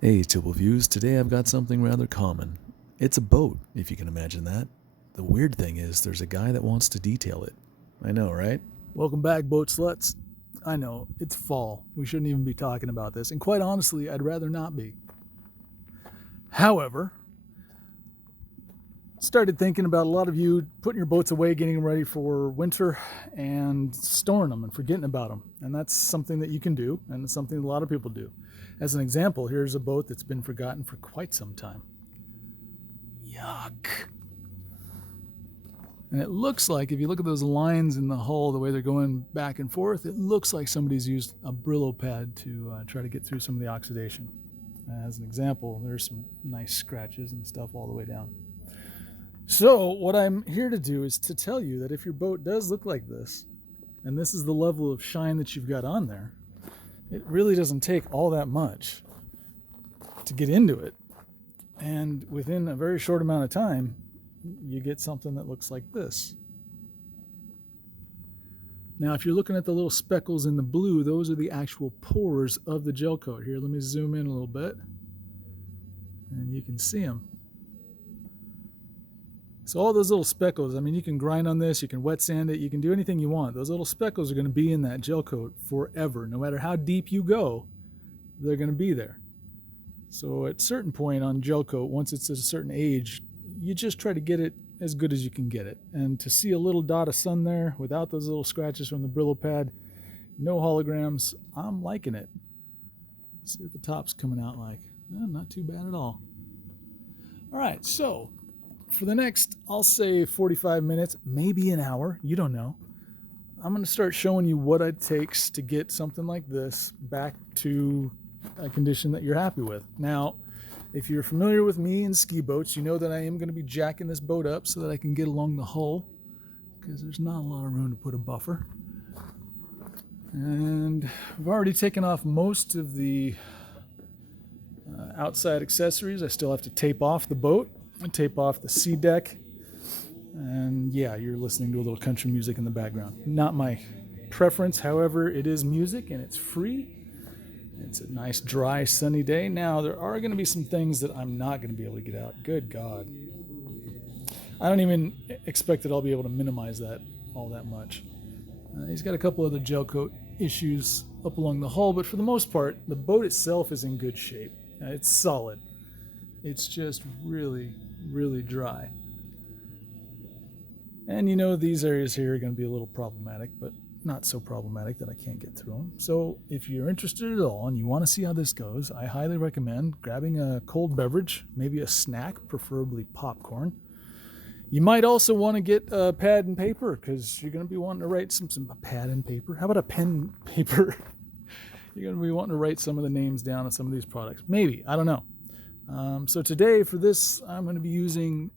Hey, Tipple Views, today I've got something rather common. It's a boat, if you can imagine that. The weird thing is, there's a guy that wants to detail it. I know, right? Welcome back, boat sluts. I know, it's fall. We shouldn't even be talking about this, and quite honestly, I'd rather not be. However, started thinking about a lot of you putting your boats away, getting them ready for winter, and storing them and forgetting about them. And that's something that you can do, and it's something a lot of people do. As an example, here's a boat that's been forgotten for quite some time. Yuck. And it looks like, if you look at those lines in the hull, the way they're going back and forth, it looks like somebody's used a Brillo pad to try to get through some of the oxidation. As an example, there's some nice scratches and stuff all the way down. So what I'm here to do is to tell you that if your boat does look like this, and this is the level of shine that you've got on there, it really doesn't take all that much to get into it. And within a very short amount of time, you get something that looks like this. Now, if you're looking at the little speckles in the blue, those are the actual pores of the gel coat. Here, let me zoom in a little bit, and you can see them. So all those little speckles, I mean, you can grind on this, you can wet sand it, you can do anything you want. Those little speckles are going to be in that gel coat forever. No matter how deep you go, they're going to be there. So at a certain point on gel coat, once it's at a certain age, you just try to get it as good as you can get it. And to see a little dot of sun there without those little scratches from the Brillo pad, no holograms, I'm liking it. Let's see what the top's coming out like. Not too bad at all. All right, so for the next, I'll say 45 minutes, maybe an hour, you don't know, I'm going to start showing you what it takes to get something like this back to a condition that you're happy with. Now, if you're familiar with me and ski boats, you know that I am going to be jacking this boat up so that I can get along the hull, because there's not a lot of room to put a buffer. And I've already taken off most of the outside accessories. I still have to tape off the boat and tape off the sea deck. And yeah, you're listening to a little country music in the background. Not my preference, however, it is music and it's free. It's a nice, dry, sunny day. Now, there are going to be some things that I'm not going to be able to get out. Good God. I don't even expect that I'll be able to minimize that all that much. He's got a couple other gel coat issues up along the hull, but for the most part, the boat itself is in good shape. It's solid. It's just really, really dry. And you know, these areas here are going to be a little problematic, but not so problematic that I can't get through them. So if you're interested at all and you want to see how this goes, I highly recommend grabbing a cold beverage, maybe a snack, preferably popcorn. You might also want to get a pad and paper, because you're going to be wanting to write some pad and paper. How about a pen and paper? You're going to be wanting to write some of the names down of some of these products. Maybe, I don't know. So today for this, I'm going to be using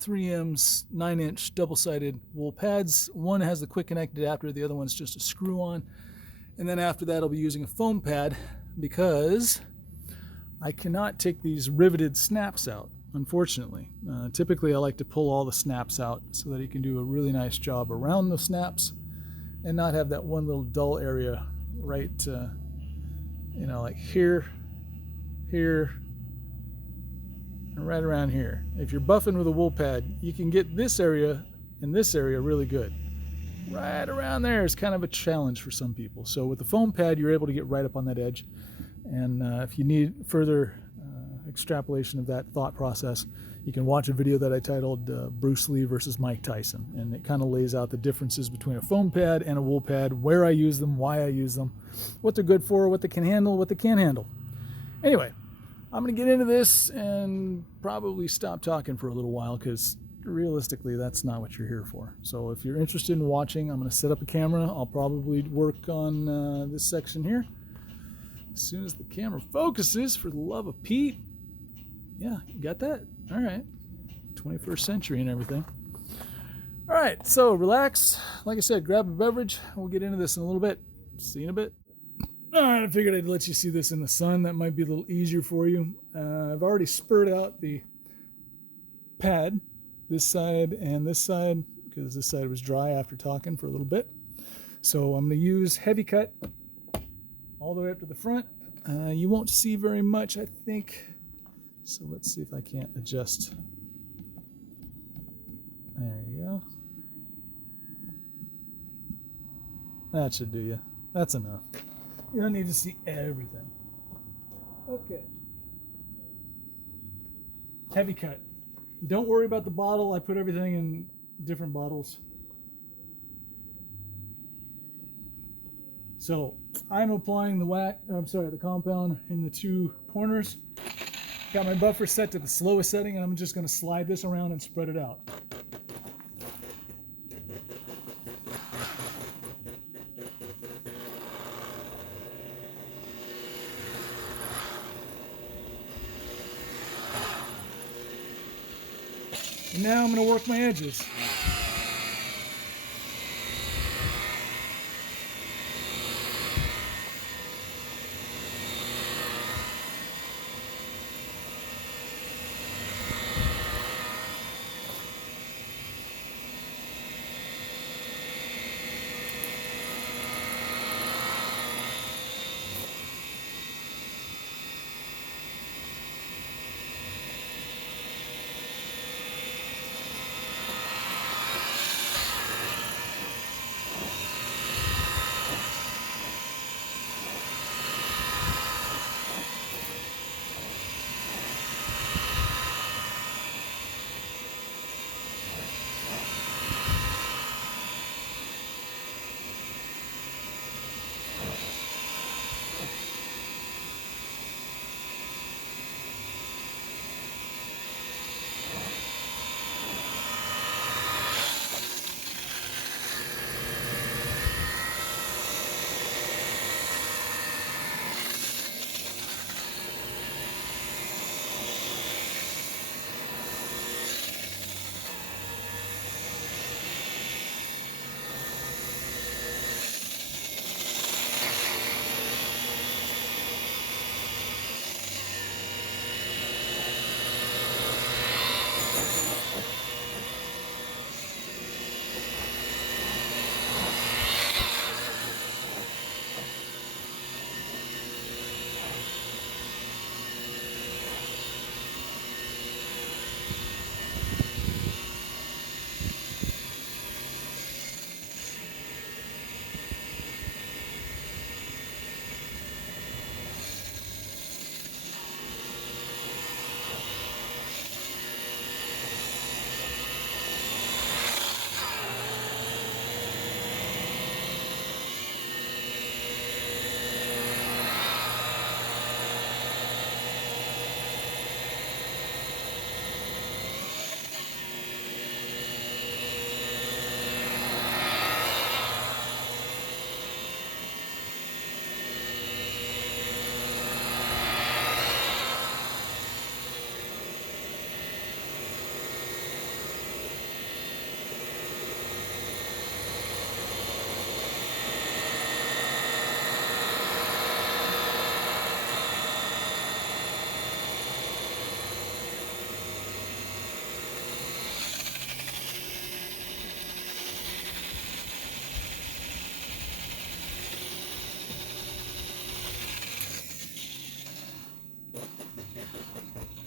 3M's 9-inch double-sided wool pads. One has the quick connect adapter, the other one's just a screw-on. And then after that, I'll be using a foam pad because I cannot take these riveted snaps out, unfortunately. Typically, I like to pull all the snaps out so that you can do a really nice job around the snaps and not have that one little dull area right, like here, and right around here. If you're buffing with a wool pad, you can get this area and this area really good. Right around there is kind of a challenge for some people. So with the foam pad, you're able to get right up on that edge. And if you need further extrapolation of that thought process, you can watch a video that I titled Bruce Lee versus Mike Tyson. And it kind of lays out the differences between a foam pad and a wool pad, where I use them, why I use them, what they're good for, what they can handle, what they can't handle. Anyway, I'm going to get into this and probably stop talking for a little while, because realistically, that's not what you're here for. So if you're interested in watching, I'm going to set up a camera. I'll probably work on this section here. As soon as the camera focuses, for the love of Pete. Yeah, you got that? All right. 21st century and everything. All right, so relax. Like I said, grab a beverage. We'll get into this in a little bit. See you in a bit. All right, I figured I'd let you see this in the sun. That might be a little easier for you. I've already spurred out the pad, this side and this side, because this side was dry after talking for a little bit. So I'm going to use heavy cut all the way up to the front. You won't see very much, I think. So let's see if I can't adjust. There you go. That should do you. That's enough. You don't need to see everything. Okay. Heavy cut. Don't worry about the bottle. I put everything in different bottles. So I'm applying the compound in the 2 corners. Got my buffer set to the slowest setting, and I'm just going to slide this around and spread it out. And now I'm going to work my edges.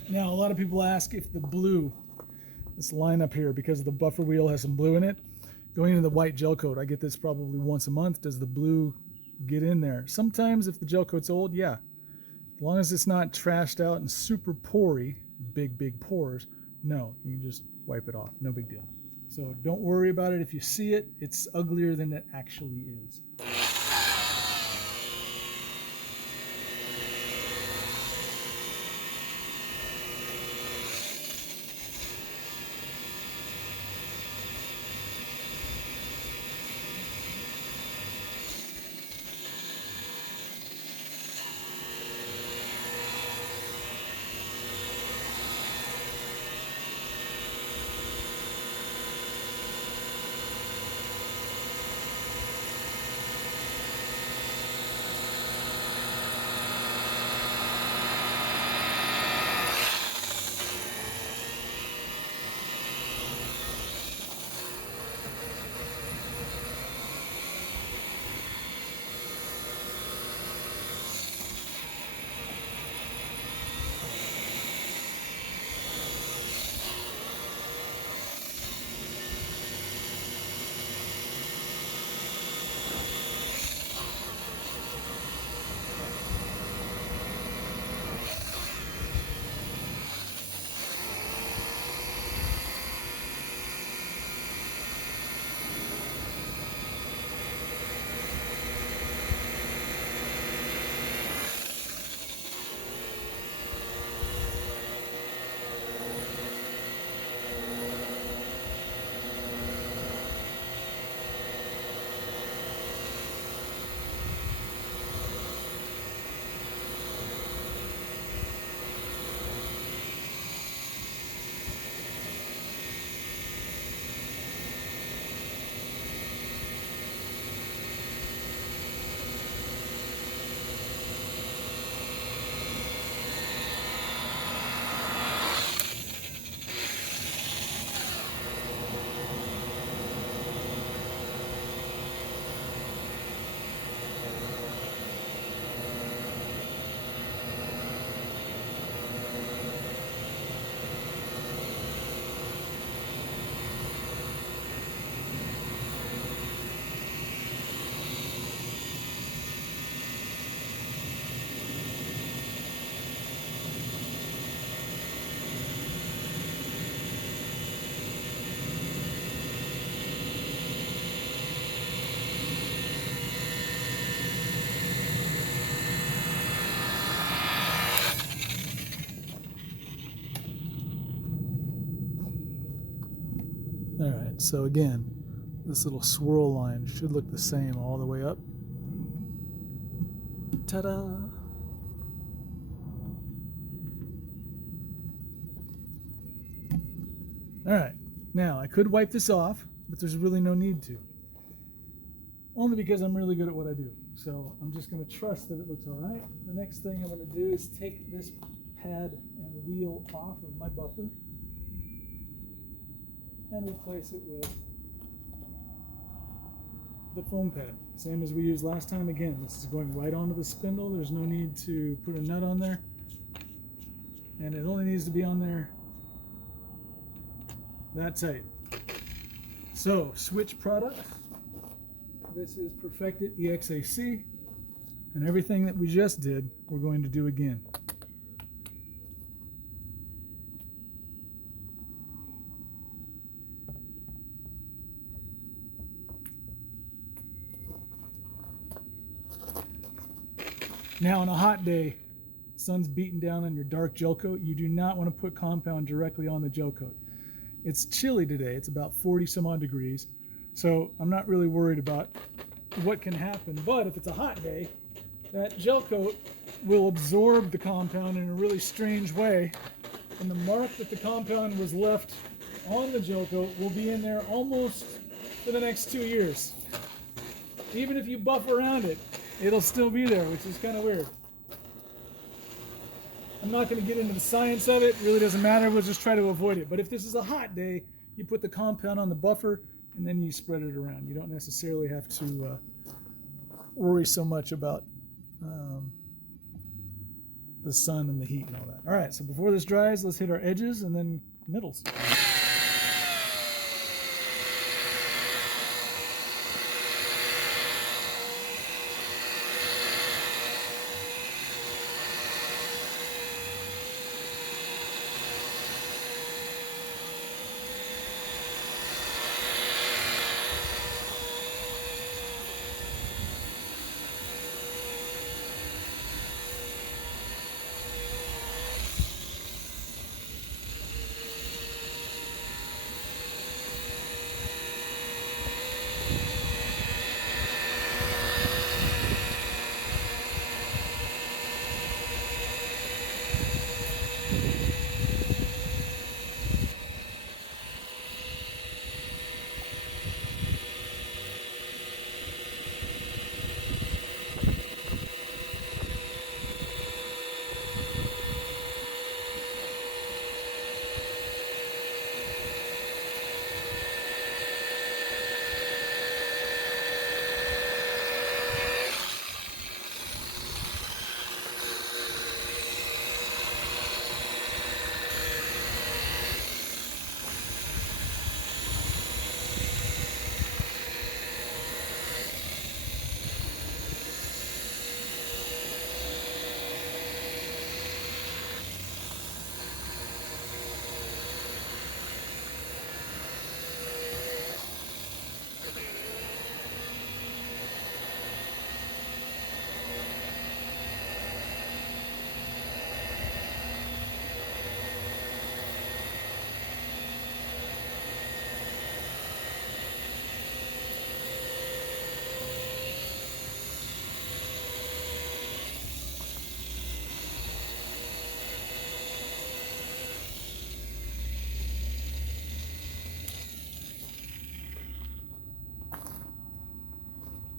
Now, a lot of people ask if the blue, this line up here, because the buffer wheel has some blue in it, going into the white gel coat, I get this probably once a month. Does the blue get in there? Sometimes if the gel coat's old, yeah. As long as it's not trashed out and super pory, big pores, no, you can just wipe it off. No big deal. So don't worry about it. If you see it, it's uglier than it actually is. All right, so again, this little swirl line should look the same all the way up. Ta-da! All right, now I could wipe this off, but there's really no need to. Only because I'm really good at what I do. So I'm just going to trust that it looks all right. The next thing I'm going to do is take this pad and wheel off of my buffer and replace it with the foam pad, same as we used last time. Again, this is going right onto the spindle. There's no need to put a nut on there, and it only needs to be on there that tight. So switch products. This is Perfected EXAC, and everything that we just did we're going to do again. Now on a hot day, sun's beating down on your dark gel coat, you do not want to put compound directly on the gel coat. It's chilly today, it's about 40 some odd degrees, so I'm not really worried about what can happen, but if it's a hot day, that gel coat will absorb the compound in a really strange way, and the mark that the compound was left on the gel coat will be in there almost for the next 2 years. Even if you buff around it, it'll still be there, which is kind of weird. I'm not going to get into the science of it. It really doesn't matter. We'll just try to avoid it. But if this is a hot day, you put the compound on the buffer and then you spread it around. You don't necessarily have to worry so much about the sun and the heat and all that. All right, so before this dries, let's hit our edges and then middles.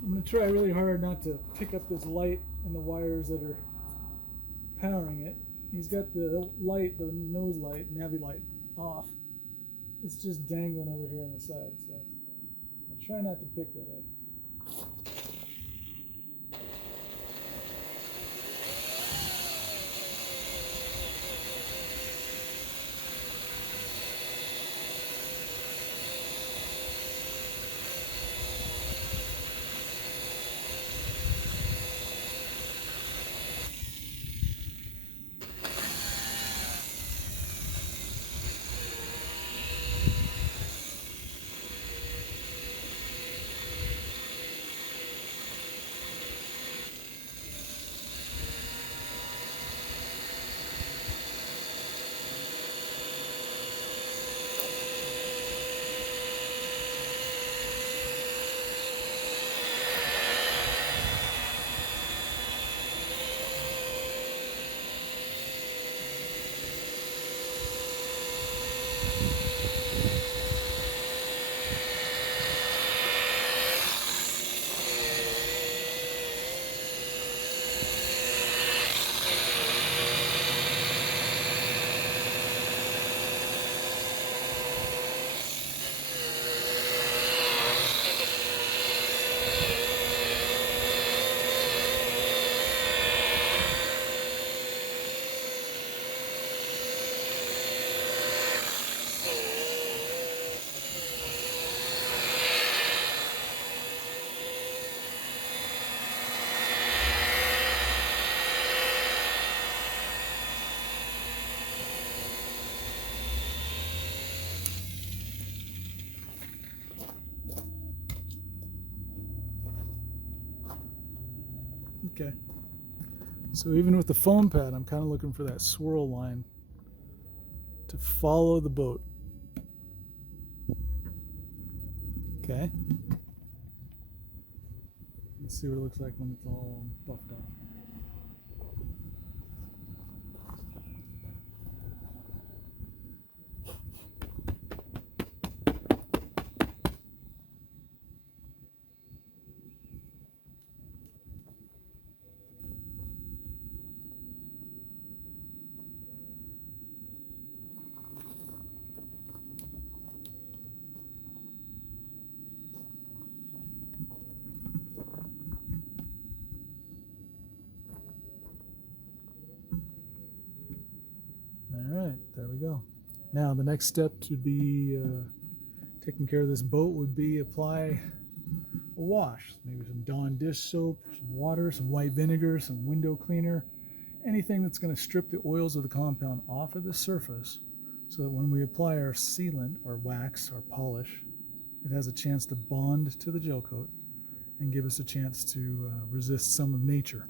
I'm going to try really hard not to pick up this light and the wires that are powering it. He's got the light, the nose light, navi light off. It's just dangling over here on the side, so I'll try not to pick that up. Okay. So even with the foam pad, I'm kind of looking for that swirl line to follow the boat. Okay. Let's see what it looks like when it's all buffed off. All right, there we go. Now the next step to be taking care of this boat would be apply a wash. Maybe some Dawn dish soap, some water, some white vinegar, some window cleaner, anything that's going to strip the oils of the compound off of the surface so that when we apply our sealant or wax or polish, it has a chance to bond to the gel coat and give us a chance to resist some of nature.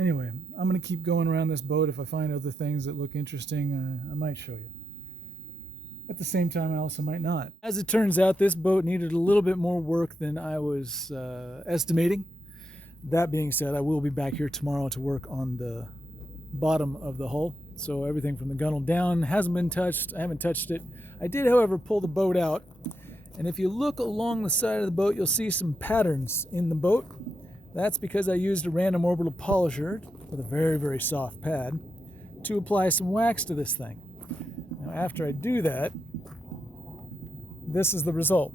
Anyway, I'm going to keep going around this boat. If I find other things that look interesting, I might show you. At the same time, I also might not. As it turns out, this boat needed a little bit more work than I was estimating. That being said, I will be back here tomorrow to work on the bottom of the hull. So everything from the gunnel down hasn't been touched. I haven't touched it. I did, however, pull the boat out. And if you look along the side of the boat, you'll see some patterns in the boat. That's because I used a random orbital polisher with a very, very soft pad to apply some wax to this thing. Now, after I do that, this is the result.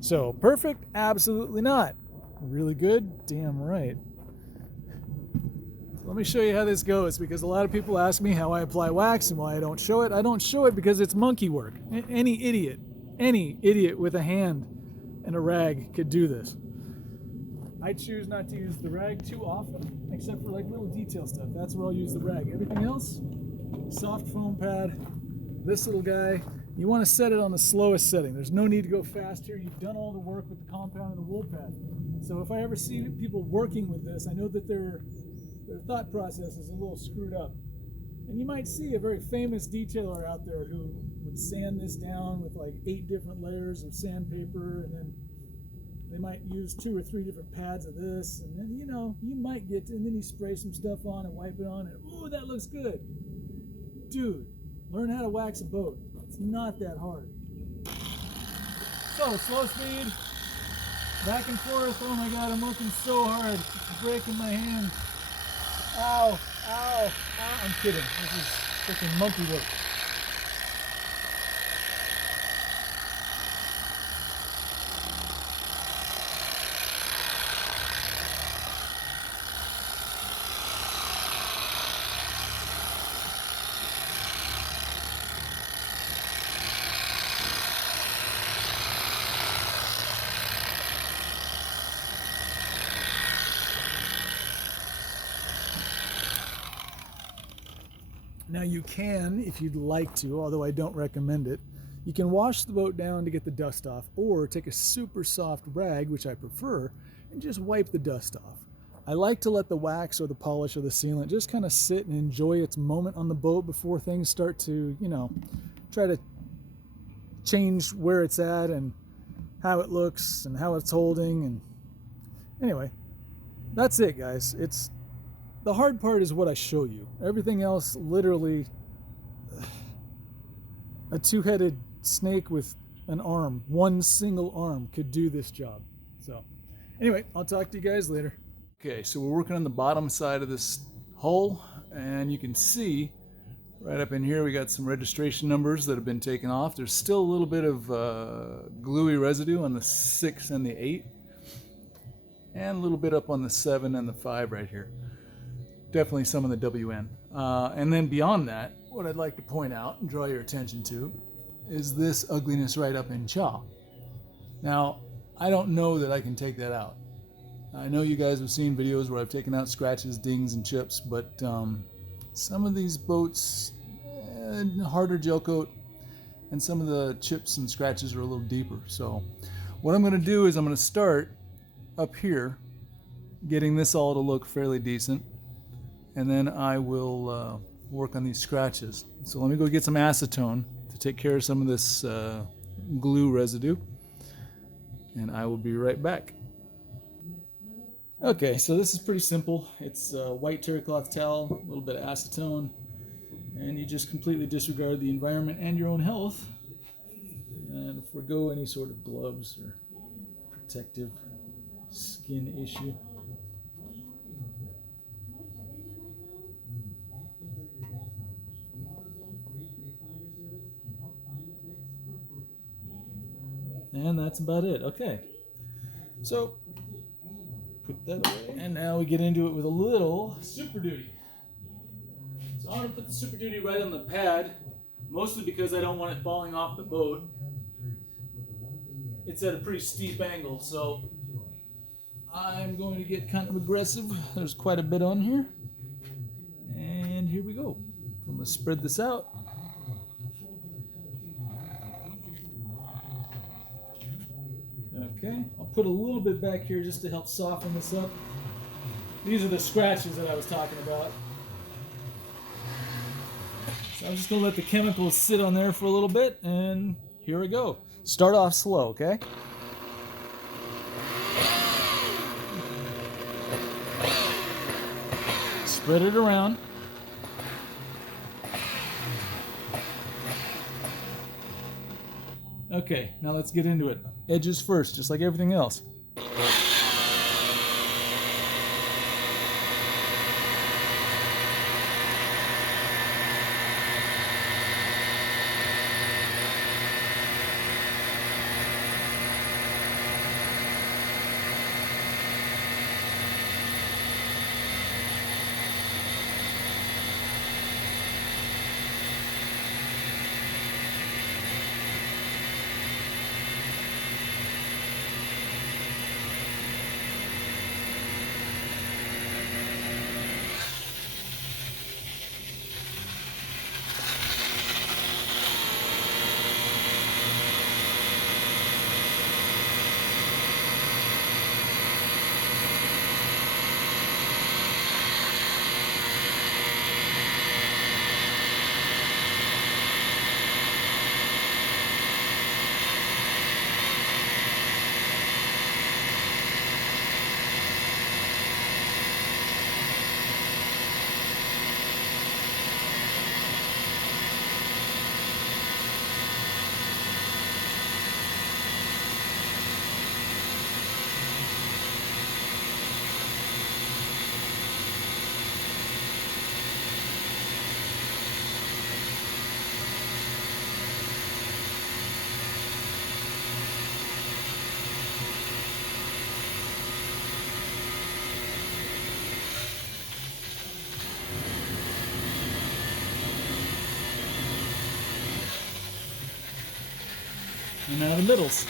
So, perfect? Absolutely not. Really good? Damn right. Let me show you how this goes, because a lot of people ask me how I apply wax and why I don't show it. I don't show it because it's monkey work. Any idiot with a hand and a rag could do this. I choose not to use the rag too often, except for like little detail stuff. That's where I'll use the rag. Everything else, soft foam pad, this little guy, you want to set it on the slowest setting. There's no need to go fast here. You've done all the work with the compound and the wool pad. So if I ever see people working with this, I know that their thought process is a little screwed up. And you might see a very famous detailer out there who would sand this down with like 8 different layers of sandpaper, and then they might use 2 or 3 different pads of this, and then, you know, you might get to, and then you spray some stuff on and wipe it on, and ooh, that looks good. Dude, learn how to wax a boat. It's not that hard. So, slow speed, back and forth. Oh my God, I'm working so hard. It's breaking my hand. Ow, ow, ow. I'm kidding. This is freaking monkey work. Now you can, if you'd like to, although I don't recommend it, you can wash the boat down to get the dust off, or take a super soft rag, which I prefer, and just wipe the dust off. I like to let the wax or the polish or the sealant just kind of sit and enjoy its moment on the boat before things start to, you know, try to change where it's at and how it looks and how it's holding. And anyway, that's it, guys. The hard part is what I show you. Everything else, literally, a 2-headed snake with an arm, one single arm, could do this job. So, anyway, I'll talk to you guys later. Okay, so we're working on the bottom side of this hull, and you can see right up in here we got some registration numbers that have been taken off. There's still a little bit of gluey residue on the 6 and the 8, and a little bit up on the 7 and the 5 right here. Definitely some of the WN. And then beyond that, what I'd like to point out and draw your attention to is this ugliness right up in chaw. Now, I don't know that I can take that out. I know you guys have seen videos where I've taken out scratches, dings, and chips, but some of these boats, harder gel coat, and some of the chips and scratches are a little deeper. So what I'm going to do is I'm going to start up here getting this all to look fairly decent, and then I will work on these scratches. So let me go get some acetone to take care of some of this glue residue, and I will be right back. Okay, so this is pretty simple. It's a white terry cloth towel, a little bit of acetone, and you just completely disregard the environment and your own health and forgo any sort of gloves or protective skin issue. And that's about it. Okay, so put that away, and now we get into it with a little Super Duty. So I'm going to put the Super Duty right on the pad, mostly because I don't want it falling off the boat. It's at a pretty steep angle, so I'm going to get kind of aggressive. There's quite a bit on here, and here we go. I'm going to spread this out. Okay, I'll put a little bit back here just to help soften this up. These are the scratches that I was talking about. So I'm just going to let the chemicals sit on there for a little bit, and here we go. Start off slow, okay? Spread it around. Okay, now let's get into it. Edges first, just like everything else. And now the middles.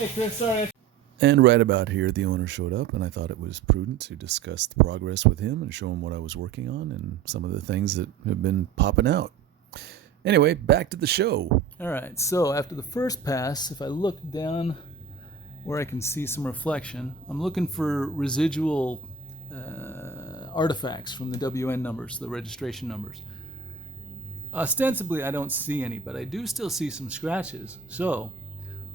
Hey Chris, sorry. And right about here, the owner showed up, and I thought it was prudent to discuss the progress with him and show him what I was working on and some of the things that have been popping out. Anyway, back to the show. All right, so after the first pass, if I look down where I can see some reflection, I'm looking for residual artifacts from the WN numbers, the registration numbers. Ostensibly, I don't see any, but I do still see some scratches. So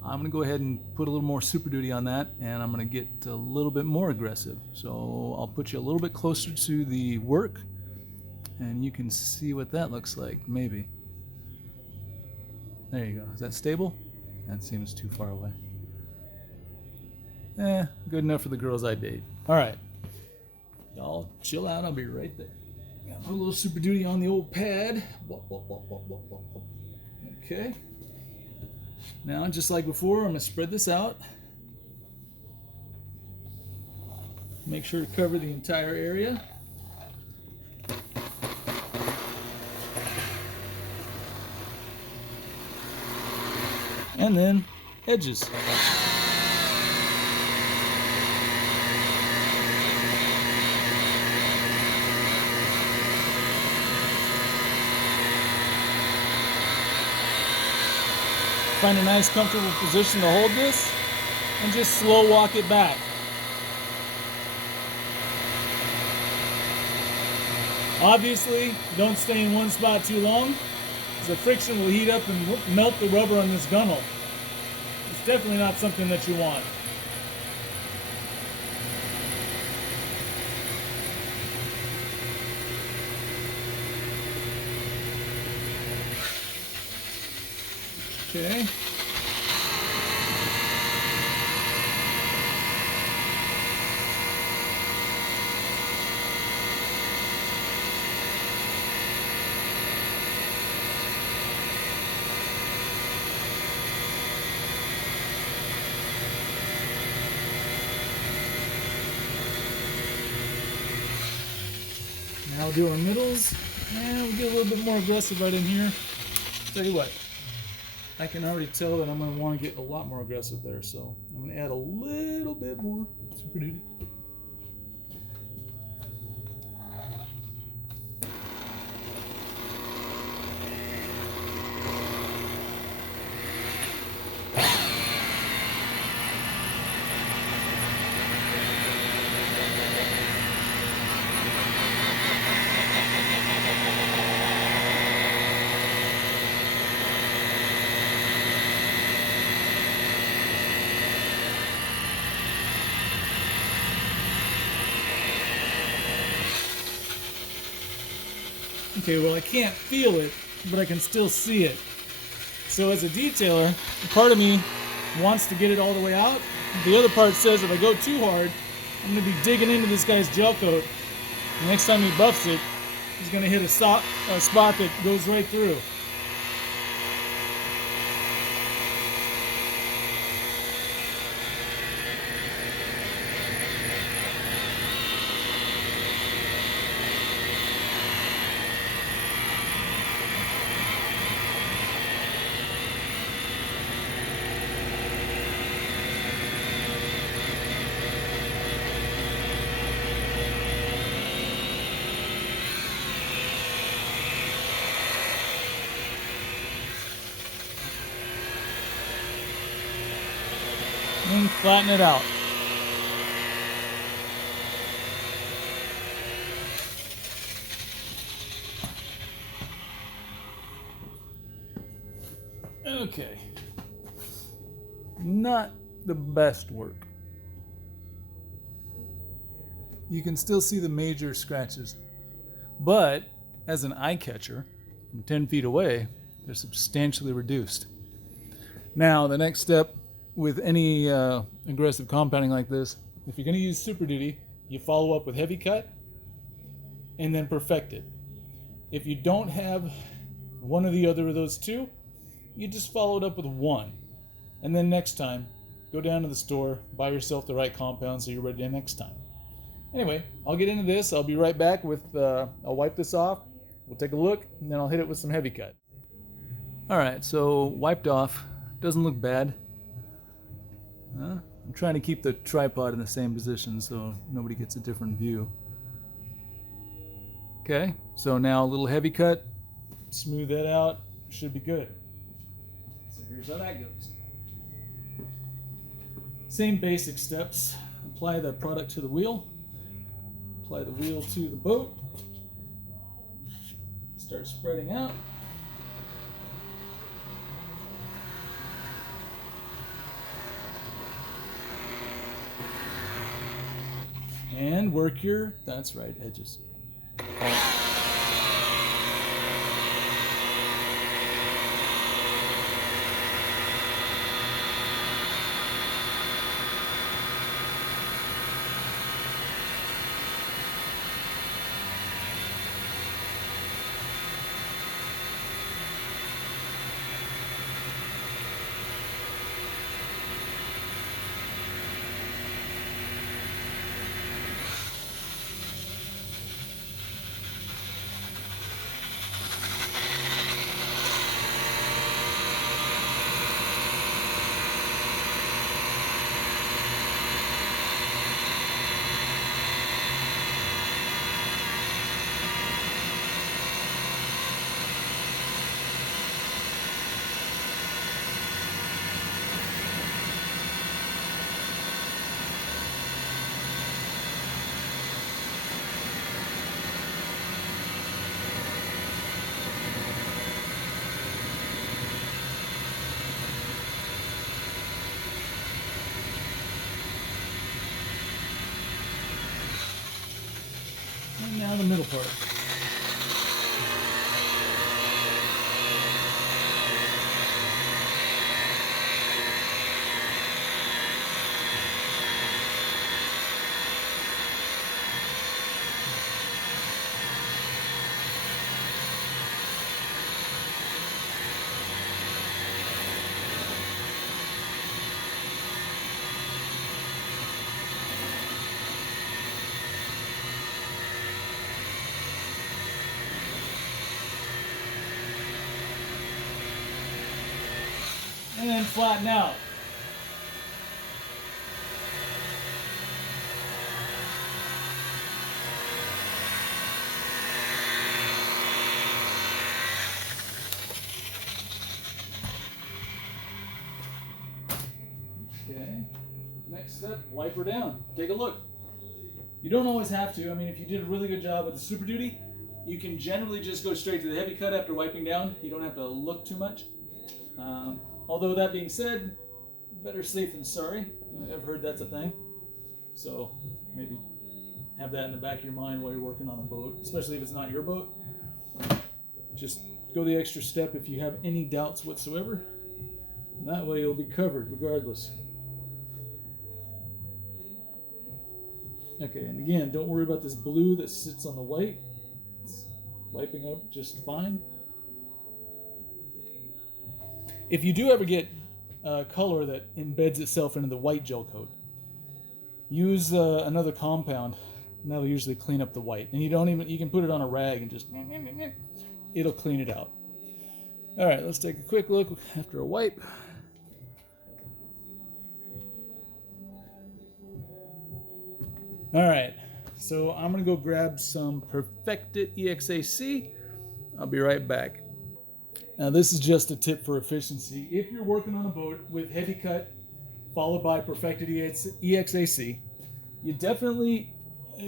I'm going to go ahead and put a little more Super Duty on that, and I'm going to get a little bit more aggressive. So I'll put you a little bit closer to the work, and you can see what that looks like, maybe. There you go. Is that stable? That seems too far away. Good enough for the girls I date. All right, y'all chill out. I'll be right there. Got a little Super Duty on the old pad. Okay. Now, just like before, I'm gonna spread this out. Make sure to cover the entire area. And then edges. Find a nice comfortable position to hold this and just slow walk it back. Obviously, don't stay in one spot too long, because the friction will heat up and melt the rubber on this gunnel. It's definitely not something that you want. Okay. Now we'll do our middles, and we'll get a little bit more aggressive right in here. Tell you what, I can already tell that I'm going to want to get a lot more aggressive there, so I'm going to add a little bit more Super Duty. Okay, well I can't feel it, but I can still see it. So as a detailer, part of me wants to get it all the way out. The other part says if I go too hard, I'm going to be digging into this guy's gel coat. The next time he buffs it, he's going to hit a spot that goes right through. And flatten it out. Okay. Not the best work. You can still see the major scratches, but as an eye catcher, from 10 feet away, they're substantially reduced. Now, the next step with any aggressive compounding like this, if you're going to use Super Duty, you follow up with heavy cut and then perfect it. If you don't have one or the other of those two, you just follow it up with one. And then next time, go down to the store, buy yourself the right compound so you're ready the next time. Anyway, I'll get into this. I'll be right back with, I'll wipe this off. We'll take a look, and then I'll hit it with some heavy cut. All right, so wiped off. Doesn't look bad. I'm trying to keep the tripod in the same position so nobody gets a different view. Okay, so now a little heavy cut. Smooth that out. Should be good. So here's how that goes. Same basic steps. Apply the product to the wheel. Apply the wheel to the boat. Start spreading out. And work your, that's right, edges. And now the middle part. And then flatten out. Okay. Next step, wipe her down. Take a look. You don't always have to. I mean, if you did a really good job with the Super Duty, you can generally just go straight to the heavy cut after wiping down. You don't have to look too much. Although that being said, better safe than sorry. I've heard that's a thing. So maybe have that in the back of your mind while you're working on a boat, especially if it's not your boat. Just go the extra step if you have any doubts whatsoever. And that way you'll be covered regardless. Okay, and again, don't worry about this blue that sits on the white. It's wiping up just fine. If you do ever get color that embeds itself into the white gel coat, use another compound, and that'll usually clean up the white. And you can put it on a rag and just, it'll clean it out. All right, let's take a quick look after a wipe. All right, so I'm gonna go grab some Perfected EXAC. I'll be right back. Now this is just a tip for efficiency. If you're working on a boat with heavy cut followed by Perfected EXAC, you definitely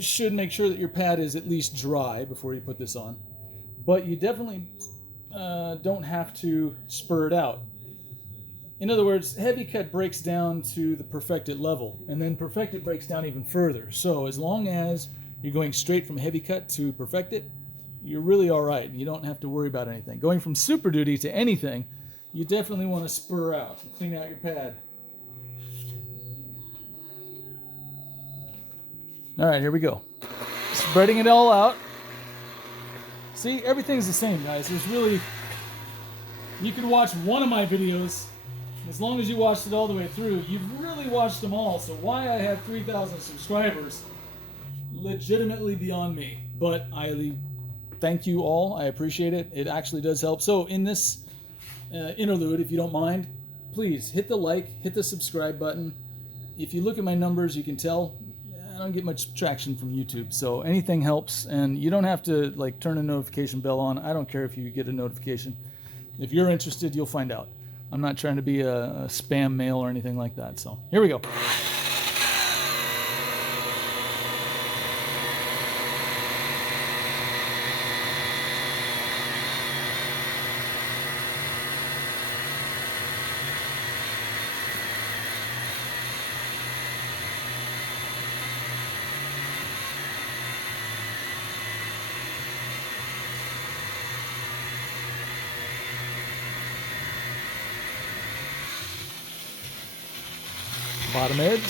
should make sure that your pad is at least dry before you put this on. But you definitely don't have to spur it out. In other words, heavy cut breaks down to the Perfected level, and then Perfected breaks down even further. So as long as you're going straight from heavy cut to Perfected, you're really all right. You don't have to worry about anything. Going from Super Duty to anything, you definitely want to spur out and clean out your pad. All right, here we go. Spreading it all out. See, everything's the same, guys. There's really, you can watch one of my videos. As long as you watched it all the way through, you've really watched them all. So why I have 3,000 subscribers, legitimately beyond me. But I thank you all. I appreciate it. It actually does help. So in this interlude, if you don't mind, please hit the like, hit the subscribe button. If you look at my numbers, you can tell I don't get much traction from YouTube. So anything helps, and you don't have to like turn a notification bell on. I don't care if you get a notification. If you're interested, you'll find out. I'm not trying to be a spam mail or anything like that. So here we go. Bottom edge.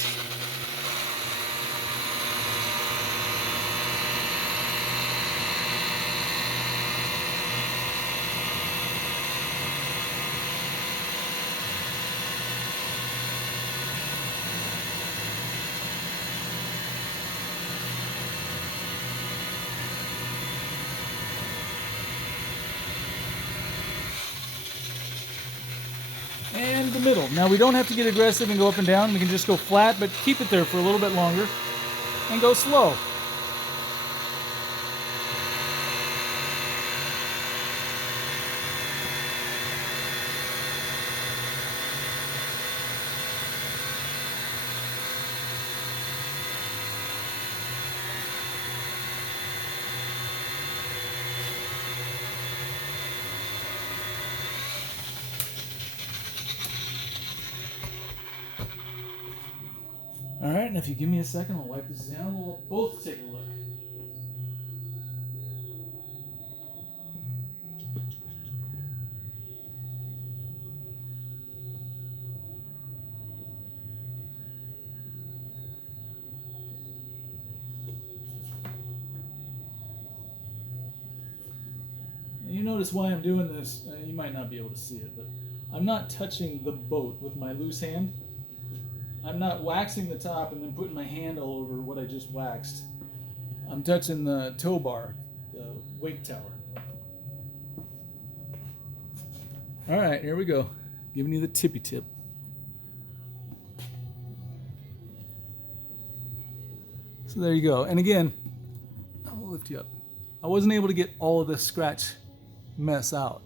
And the middle. Now we don't have to get aggressive and go up and down. We can just go flat, but keep it there for a little bit longer and go slow. All right, and if you give me a second, I'll wipe this down. We'll both take a look. notice why I'm doing this, you might not be able to see it, but I'm not touching the boat with my loose hand. I'm not waxing the top and then putting my hand all over what I just waxed. I'm touching the tow bar, the wake tower. All right, here we go. Giving you the tippy tip. So there you go. And again, I'll lift you up. I wasn't able to get all of this scratch mess out.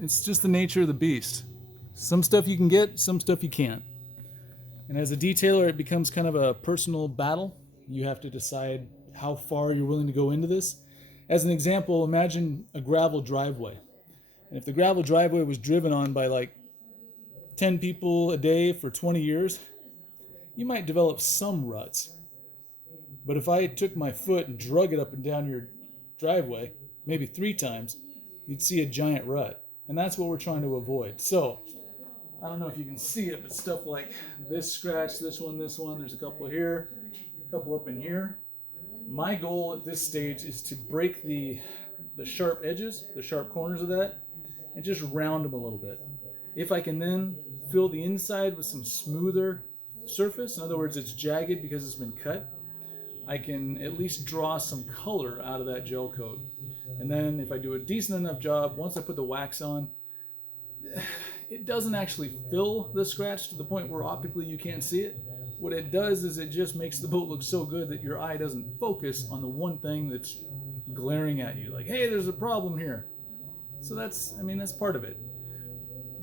It's just the nature of the beast. Some stuff you can get, some stuff you can't. And as a detailer, it becomes kind of a personal battle. You have to decide how far you're willing to go into this. As an example, imagine a gravel driveway. And if the gravel driveway was driven on by like 10 people a day for 20 years, you might develop some ruts. But if I took my foot and drug it up and down your driveway, maybe 3 times, you'd see a giant rut. And that's what we're trying to avoid. So, I don't know if you can see it, but stuff like this scratch, this one, there's a couple here, a couple up in here. My goal at this stage is to break the sharp edges, the sharp corners of that, and just round them a little bit. If I can then fill the inside with some smoother surface, in other words, it's jagged because it's been cut, I can at least draw some color out of that gel coat. And then if I do a decent enough job, once I put the wax on, it doesn't actually fill the scratch to the point where optically you can't see it. What it does is it just makes the boat look so good that your eye doesn't focus on the one thing that's glaring at you. Like, hey, there's a problem here. So that's part of it.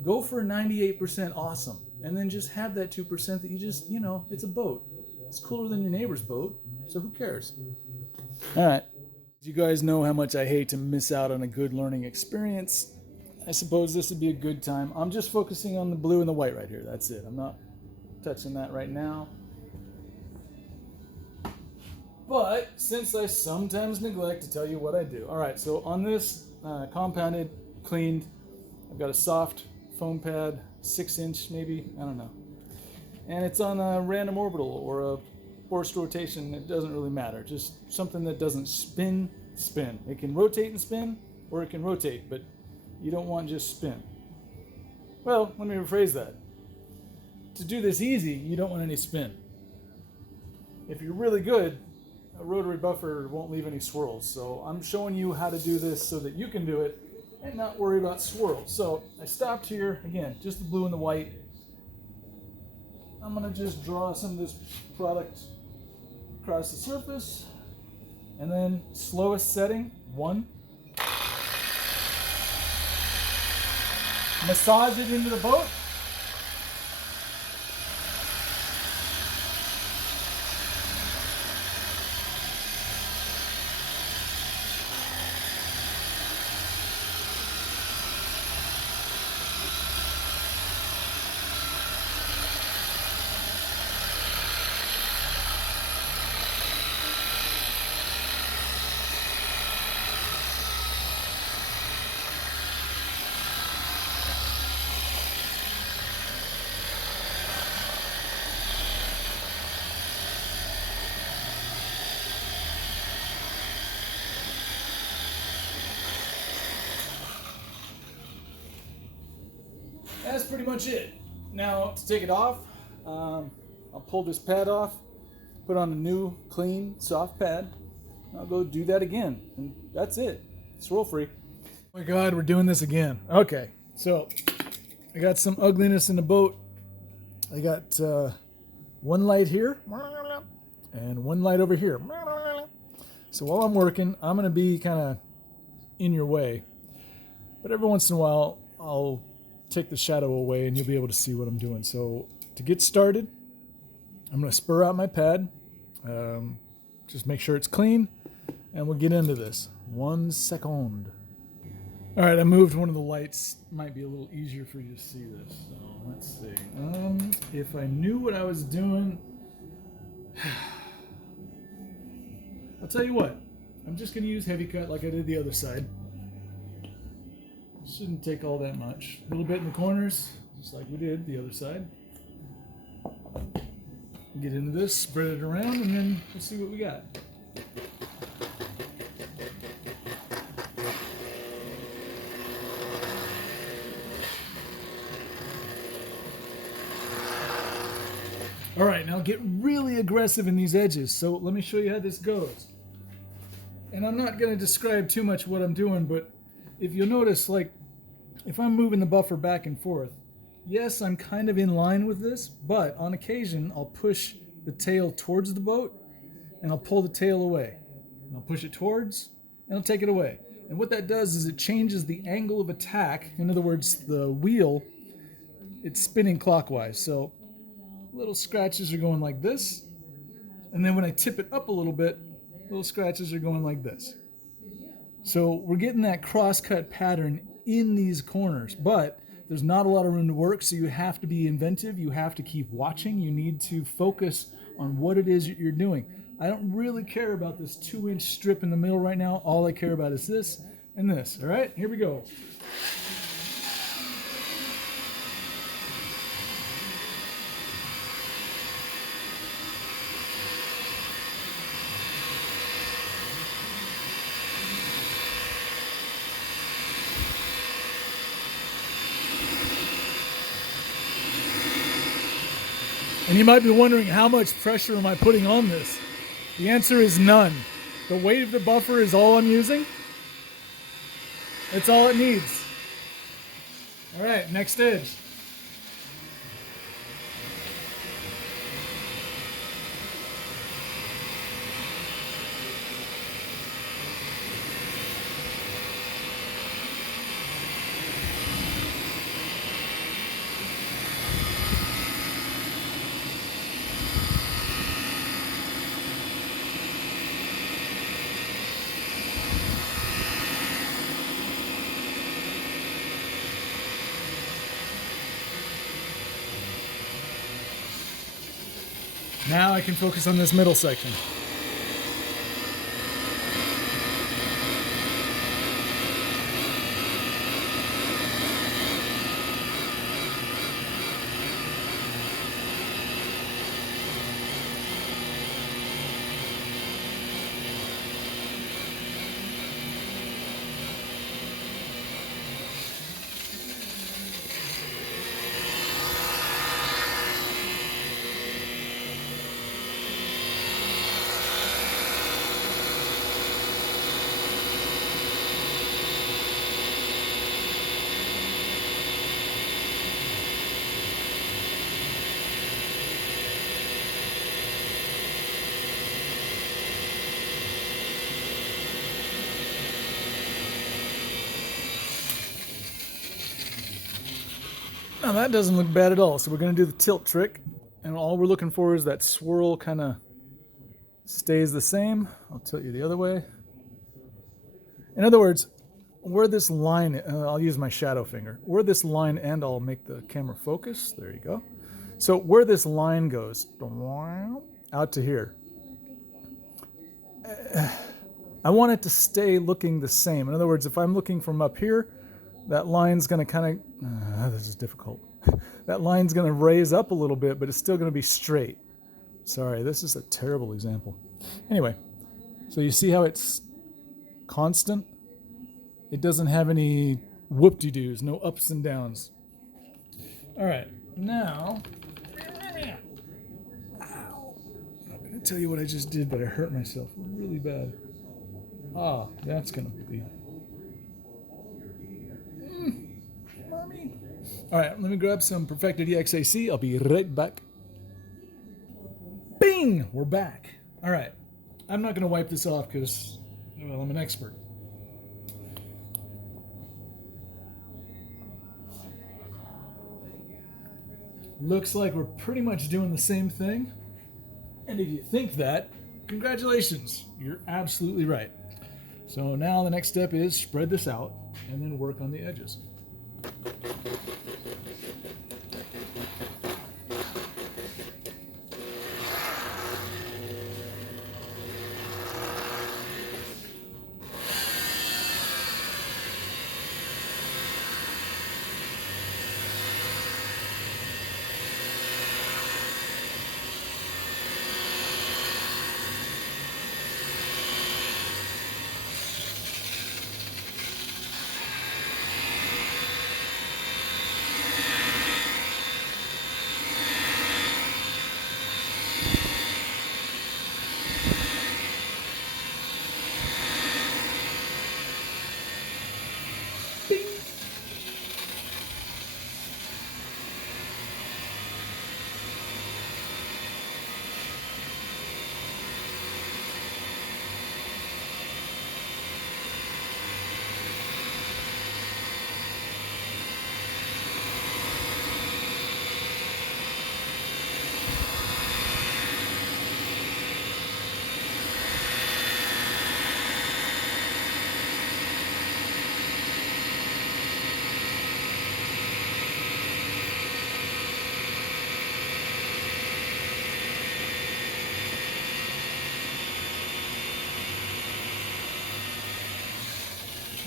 Go for 98% awesome. And then just have that 2% that you just, it's a boat. It's cooler than your neighbor's boat, so who cares? All right. You guys know how much I hate to miss out on a good learning experience. I suppose this would be a good time. I'm just focusing on the blue and the white right here. That's it. I'm not touching that right now. But since I sometimes neglect to tell you what I do. All right, so on this compounded, cleaned, I've got a soft foam pad, 6-inch maybe, I don't know. And it's on a random orbital or a forced rotation. It doesn't really matter. Just something that doesn't spin. It can rotate and spin, or it can rotate, but you don't want just spin. Well, let me rephrase that. To do this easy, you don't want any spin. If you're really good, a rotary buffer won't leave any swirls. So I'm showing you how to do this so that you can do it and not worry about swirls. So I stopped here, again, just the blue and the white. I'm gonna just draw some of this product across the surface, and then slowest setting, 1. Massage it into the boat. That's pretty much it. Now, to take it off, I'll pull this pad off, put on a new, clean, soft pad. I'll go do that again, and that's it. Swirl free. Oh my God, we're doing this again. Okay, so I got some ugliness in the boat. I got one light here and one light over here. So while I'm working, I'm going to be kind of in your way. But every once in a while, I'll take the shadow away and you'll be able to see what I'm doing. So to get started, I'm going to spur out my pad. Just make sure it's clean, and we'll get into this. 1 second. All right, I moved one of the lights. Might be a little easier for you to see this. So let's see. If I knew what I was doing, I'll tell you what. I'm just going to use heavy cut like I did the other side. Shouldn't take all that much. A little bit in the corners, just like we did the other side. Get into this, spread it around, and then we'll see what we got. All right, now get really aggressive in these edges. So let me show you how this goes. And I'm not going to describe too much what I'm doing, but if you'll notice, like, if I'm moving the buffer back and forth, yes, I'm kind of in line with this, but on occasion, I'll push the tail towards the boat, and I'll pull the tail away. And I'll push it towards, and I'll take it away. And what that does is it changes the angle of attack. In other words, the wheel, it's spinning clockwise. So little scratches are going like this. And then when I tip it up a little bit, little scratches are going like this. So we're getting that cross-cut pattern in these corners, but there's not a lot of room to work, so you have to be inventive. You have to keep watching. You need to focus on what it is you're doing. I don't really care about this 2-inch strip in the middle right now. All I care about is this and this. All right, here we go. And you might be wondering, how much pressure am I putting on this? The answer is none. The weight of the buffer is all I'm using. That's all it needs. All right, next edge. Now I can focus on this middle section. Now that doesn't look bad at all. So we're going to do the tilt trick, and all we're looking for is that swirl kind of stays the same. I'll tilt you the other way. In other words, where this line, I'll use my shadow finger, where this line and I'll make the camera focus. There you go. So where this line goes out to here, I want it to stay looking the same. In other words, if I'm looking from up here, that line's going to kind of, this is difficult. That line's going to raise up a little bit, but it's still going to be straight. Sorry, this is a terrible example. Anyway, so you see how it's constant? It doesn't have any whoop-de-doos, no ups and downs. All right, now, ow. I'm not going to tell you what I just did, but I hurt myself really bad. Ah, that's going to be... Mommy. All right, let me grab some Perfected EXAC. I'll be right back. Bing! We're back. All right. I'm not going to wipe this off because, well, I'm an expert. Looks like we're pretty much doing the same thing. And if you think that, congratulations. You're absolutely right. So now the next step is spread this out and then work on the edges.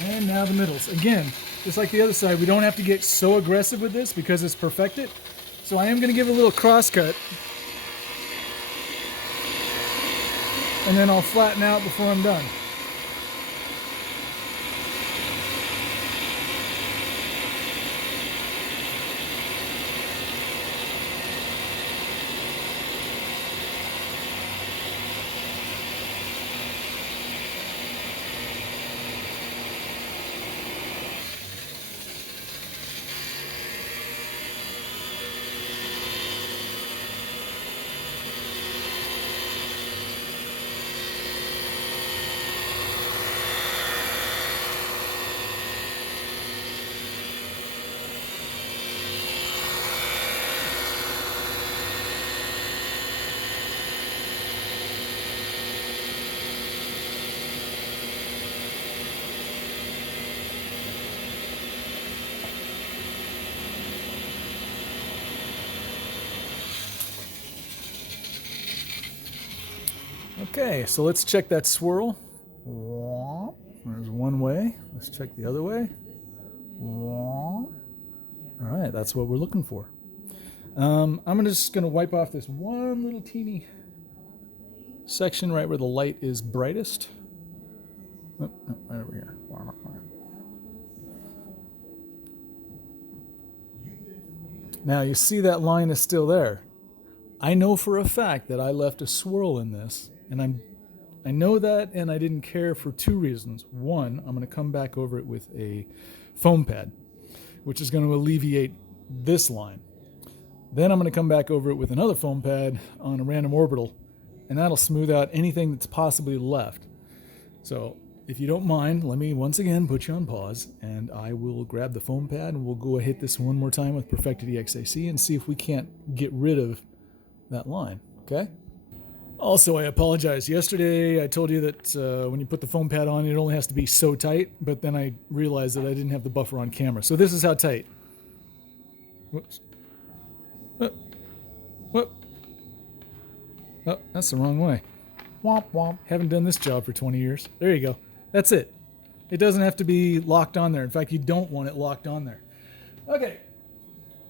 And now the middles. Again, just like the other side, we don't have to get so aggressive with this because it's perfected. So I am going to give it a little cross cut. And then I'll flatten out before I'm done. Okay, so let's check that swirl. There's one way. Let's check the other way. All right, that's what we're looking for. I'm just going to wipe off this one little teeny section right where the light is brightest. Oh, no, right over here. Now you see that line is still there. I know for a fact that I left a swirl in this, and I know that, and I didn't care for two reasons. One, I'm going to come back over it with a foam pad, which is going to alleviate this line. Then I'm going to come back over it with another foam pad on a random orbital, and that'll smooth out anything that's possibly left. So if you don't mind, let me once again put you on pause, and I will grab the foam pad, and we'll go hit this one more time with Perfected EXAC and see if we can't get rid of that line, okay? Also, I apologize. Yesterday, I told you that when you put the foam pad on, it only has to be so tight, but then I realized that I didn't have the buffer on camera. So this is how tight. Whoops. Whoop. Oh, that's the wrong way. Womp womp. Haven't done this job for 20 years. There you go. That's it. It doesn't have to be locked on there. In fact, you don't want it locked on there. Okay.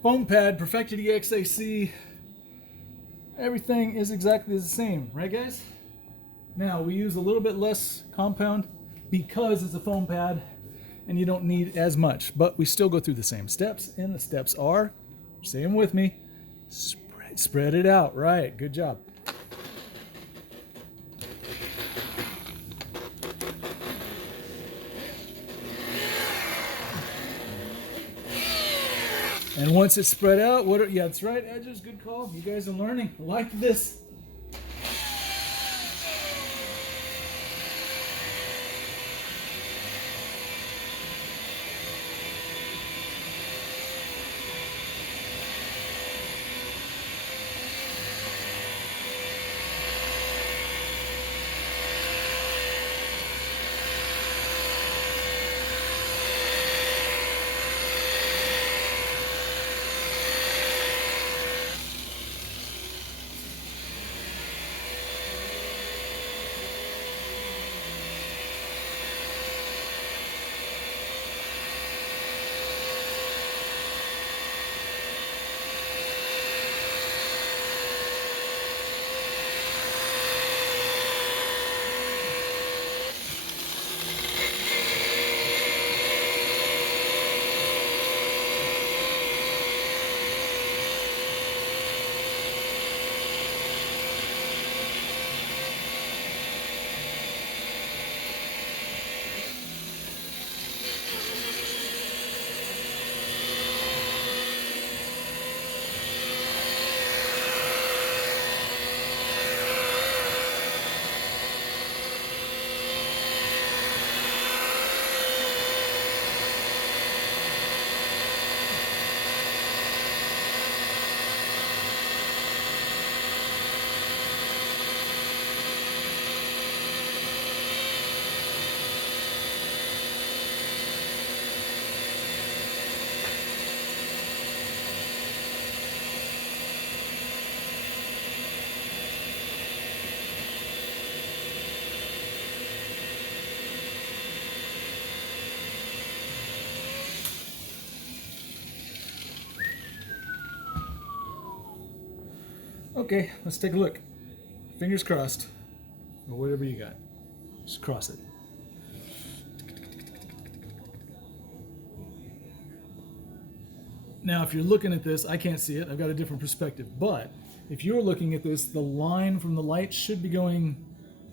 Foam pad, Perfected EXAC. Everything is exactly the same, right guys? Now, we use a little bit less compound because it's a foam pad and you don't need as much, but we still go through the same steps, and the steps are, say them with me, spread it out. Right, good job. And once it's spread out, yeah, that's right, edges, good call. You guys are learning. Like this. Okay, let's take a look. Fingers crossed, or whatever you got. Just cross it. Now, if you're looking at this, I can't see it. I've got a different perspective. But if you're looking at this, the line from the light should be going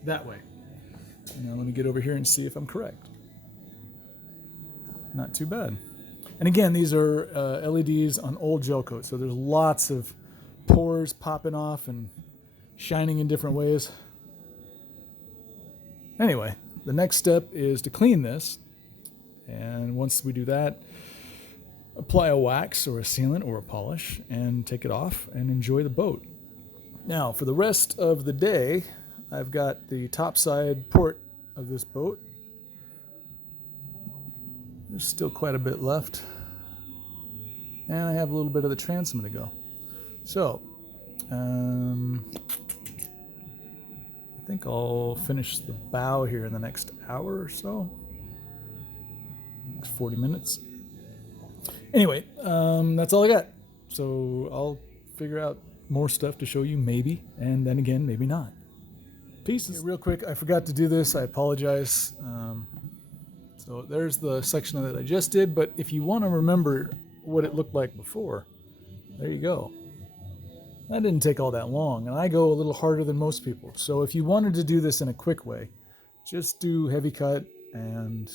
that way. Now, let me get over here and see if I'm correct. Not too bad. And again, these are LEDs on old gel coat, so there's lots of pores popping off and shining in different ways. Anyway, the next step is to clean this. And once we do that, apply a wax or a sealant or a polish and take it off and enjoy the boat. Now, for the rest of the day, I've got the top side port of this boat. There's still quite a bit left. And I have a little bit of the transom to go. So, I think I'll finish the bow here in the next hour or so. Next 40 minutes. Anyway, that's all I got. So I'll figure out more stuff to show you maybe, and then again, maybe not. Pieces. Yeah, real quick, I forgot to do this. I apologize. So there's the section that I just did, but if you want to remember what it looked like before, there you go. That didn't take all that long, and I go a little harder than most people. So if you wanted to do this in a quick way, just do heavy cut and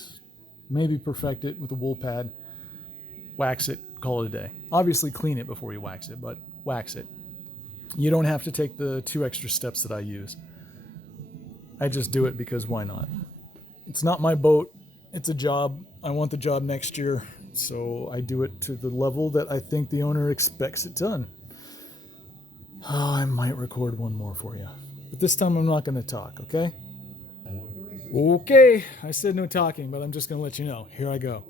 maybe perfect it with a wool pad, wax it, call it a day. Obviously clean it before you wax it, but wax it. You don't have to take the 2 extra steps that I use. I just do it because why not? It's not my boat. It's a job. I want the job next year, so I do it to the level that I think the owner expects it done. Oh, I might record one more for you, but this time I'm not going to talk, okay? Okay, I said no talking, but I'm just going to let you know. Here I go.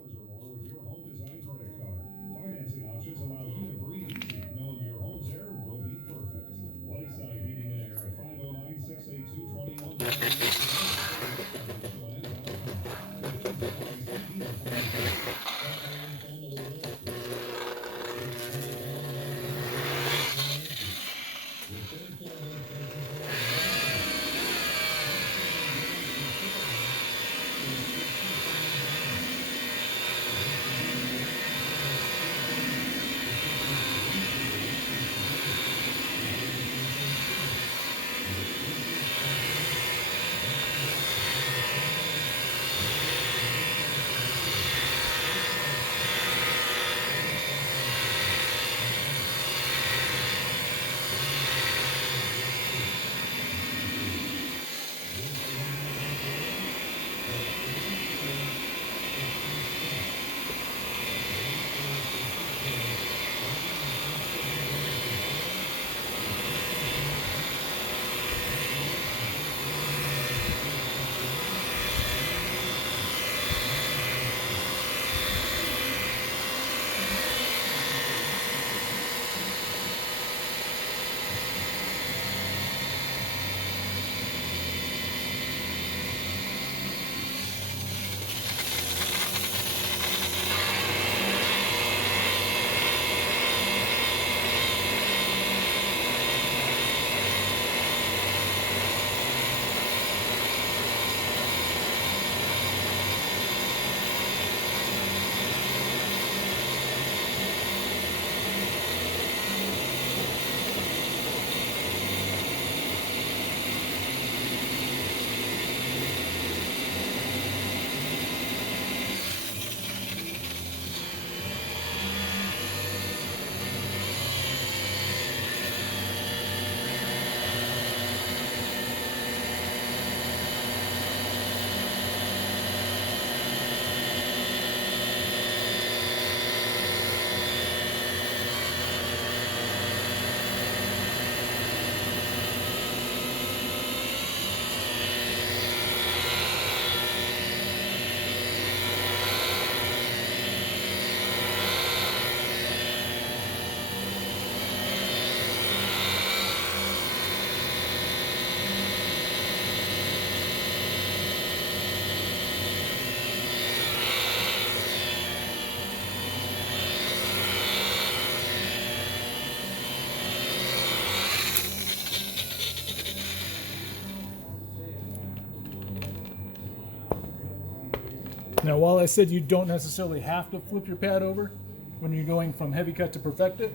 Now, while I said you don't necessarily have to flip your pad over when you're going from heavy cut to perfected,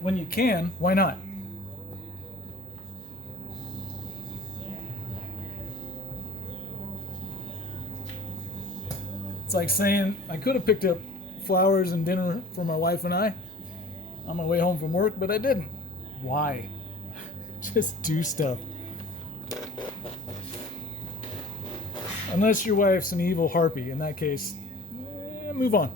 when you can, why not? It's like saying I could have picked up flowers and dinner for my wife and I on my way home from work, but I didn't. Why? Just do stuff. Unless your wife's an evil harpy. In that case, move on.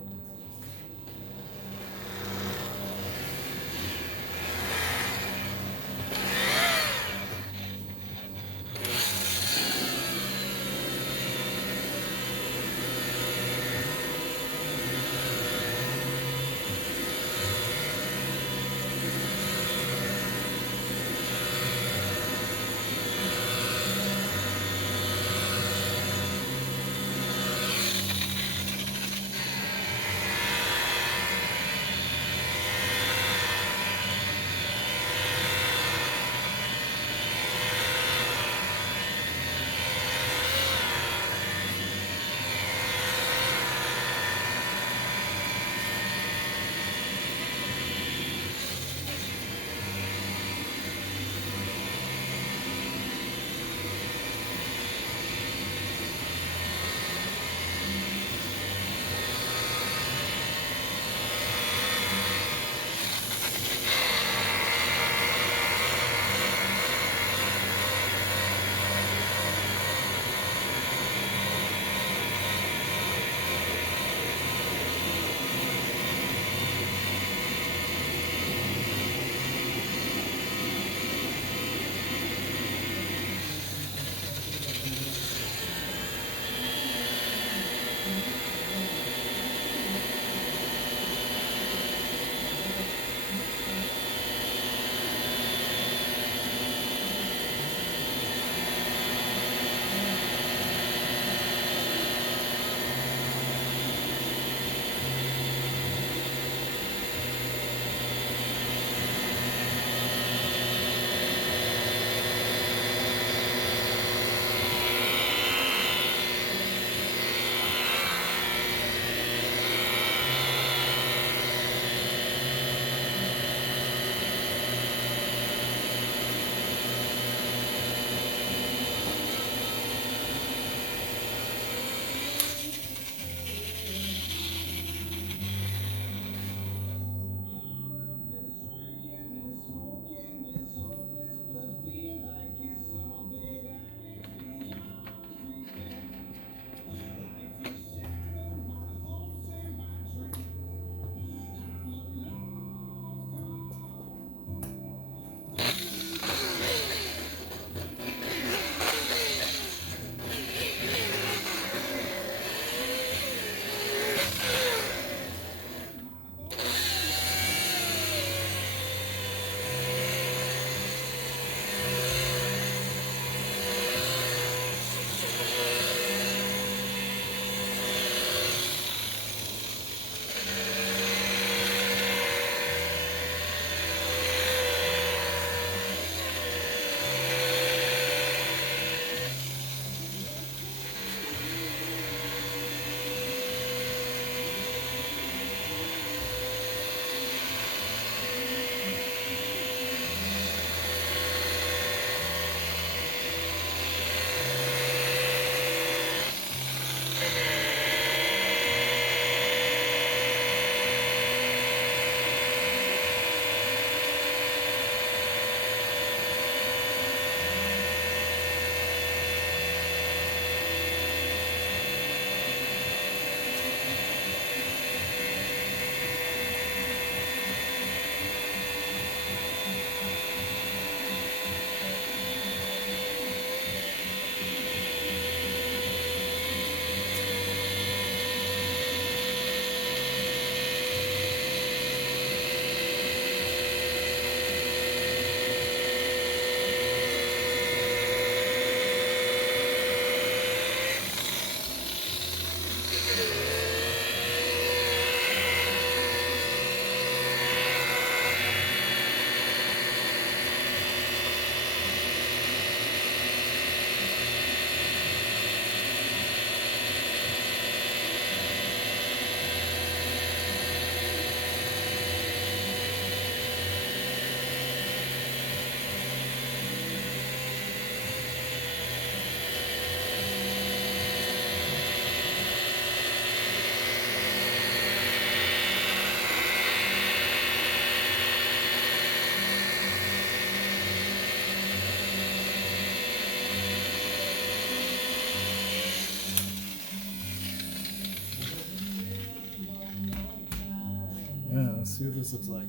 see what this looks like.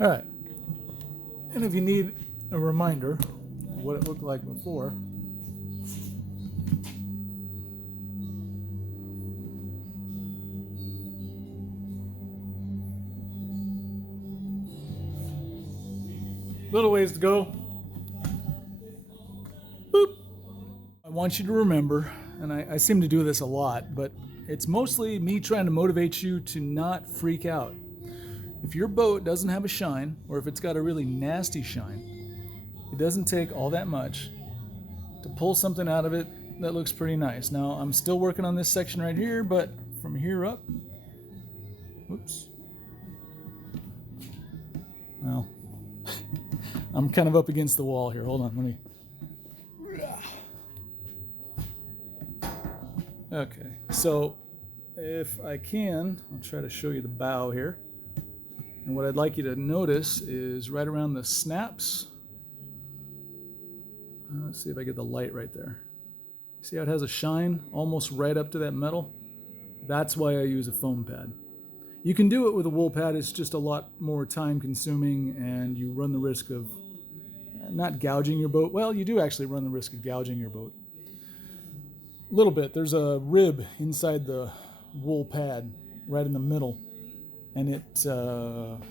All right, and if you need a reminder of what it looked like before, little ways to go. Boop. I want you to remember, and I seem to do this a lot, but it's mostly me trying to motivate you to not freak out. If your boat doesn't have a shine, or if it's got a really nasty shine, it doesn't take all that much to pull something out of it that looks pretty nice. Now, I'm still working on this section right here, but from here up, whoops. Well, I'm kind of up against the wall here. Hold on, let me. Okay, so if I can, I'll try to show you the bow here. And what I'd like you to notice is right around the snaps. Let's see if I get the light right there. See how it has a shine almost right up to that metal? That's why I use a foam pad. You can do it with a wool pad. It's just a lot more time consuming, and you run the risk of not gouging your boat. Well, you do actually run the risk of gouging your boat. A little bit. There's a rib inside the wool pad right in the middle, and it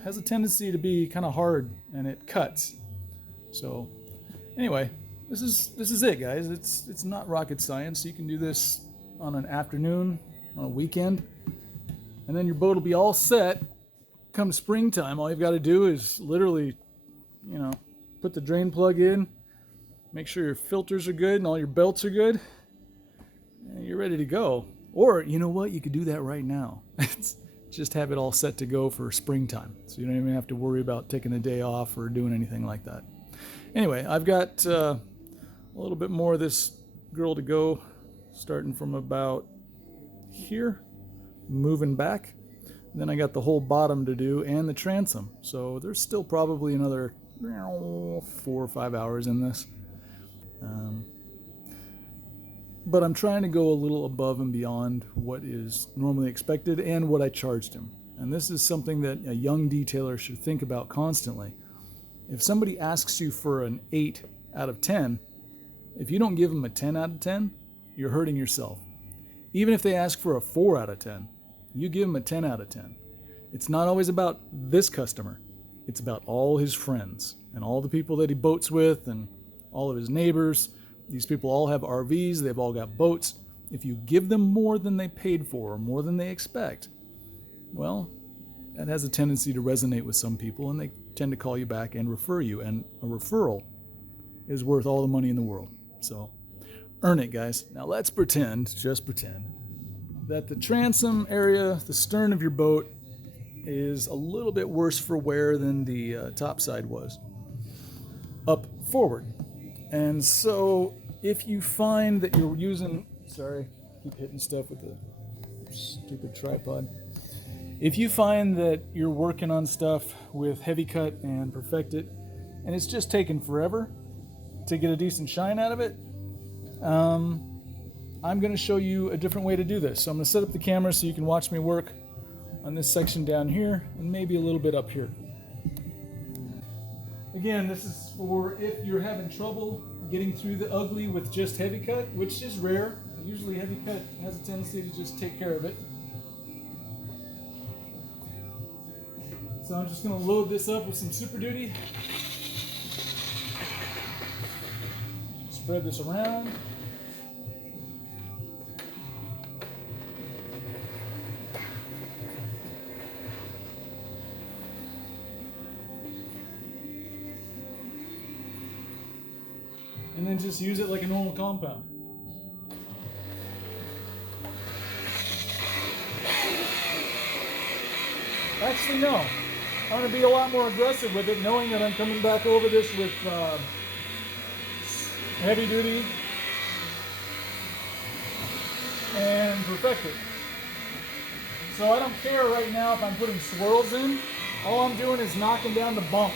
has a tendency to be kind of hard, and it cuts. So anyway, this is it, guys. It's not rocket science. You can do this on an afternoon, on a weekend, and then your boat will be all set. Come springtime, all you've got to do is literally, put the drain plug in, make sure your filters are good and all your belts are good, and you're ready to go. Or, you know what? You could do that right now. Just have it all set to go for springtime, so you don't even have to worry about taking a day off or doing anything like that. Anyway, I've got a little bit more of this girl to go, starting from about here, moving back. And then I got the whole bottom to do and the transom. So there's still probably another 4 or 5 hours in this. But I'm trying to go a little above and beyond what is normally expected and what I charged him. And this is something that a young detailer should think about constantly. If somebody asks you for an 8 out of 10, if you don't give them a 10 out of 10, you're hurting yourself. Even if they ask for a 4 out of 10, you give them a 10 out of 10. It's not always about this customer. It's about all his friends and all the people that he boats with and all of his neighbors. These people all have RVs. They've all got boats. If you give them more than they paid for or more than they expect, well, that has a tendency to resonate with some people, and they tend to call you back and refer you. And a referral is worth all the money in the world. So earn it, guys. Now let's pretend, just pretend, that the transom area, the stern of your boat, is a little bit worse for wear than the top side was up forward. And so if you find that you're using, sorry, keep hitting stuff with the stupid tripod. If you find that you're working on stuff with Heavy Cut and Perfect It, and it's just taking forever to get a decent shine out of it, I'm going to show you a different way to do this. So I'm going to set up the camera so you can watch me work on this section down here and maybe a little bit up here. Again, this is for if you're having trouble getting through the ugly with just Heavy Cut, which is rare. Usually Heavy Cut has a tendency to just take care of it. So I'm just going to load this up with some Super Duty. Spread this around. And then just use it like a normal compound. Actually, no. I'm going to be a lot more aggressive with it, knowing that I'm coming back over this with heavy duty, and perfected. So I don't care right now if I'm putting swirls in. All I'm doing is knocking down the bumps.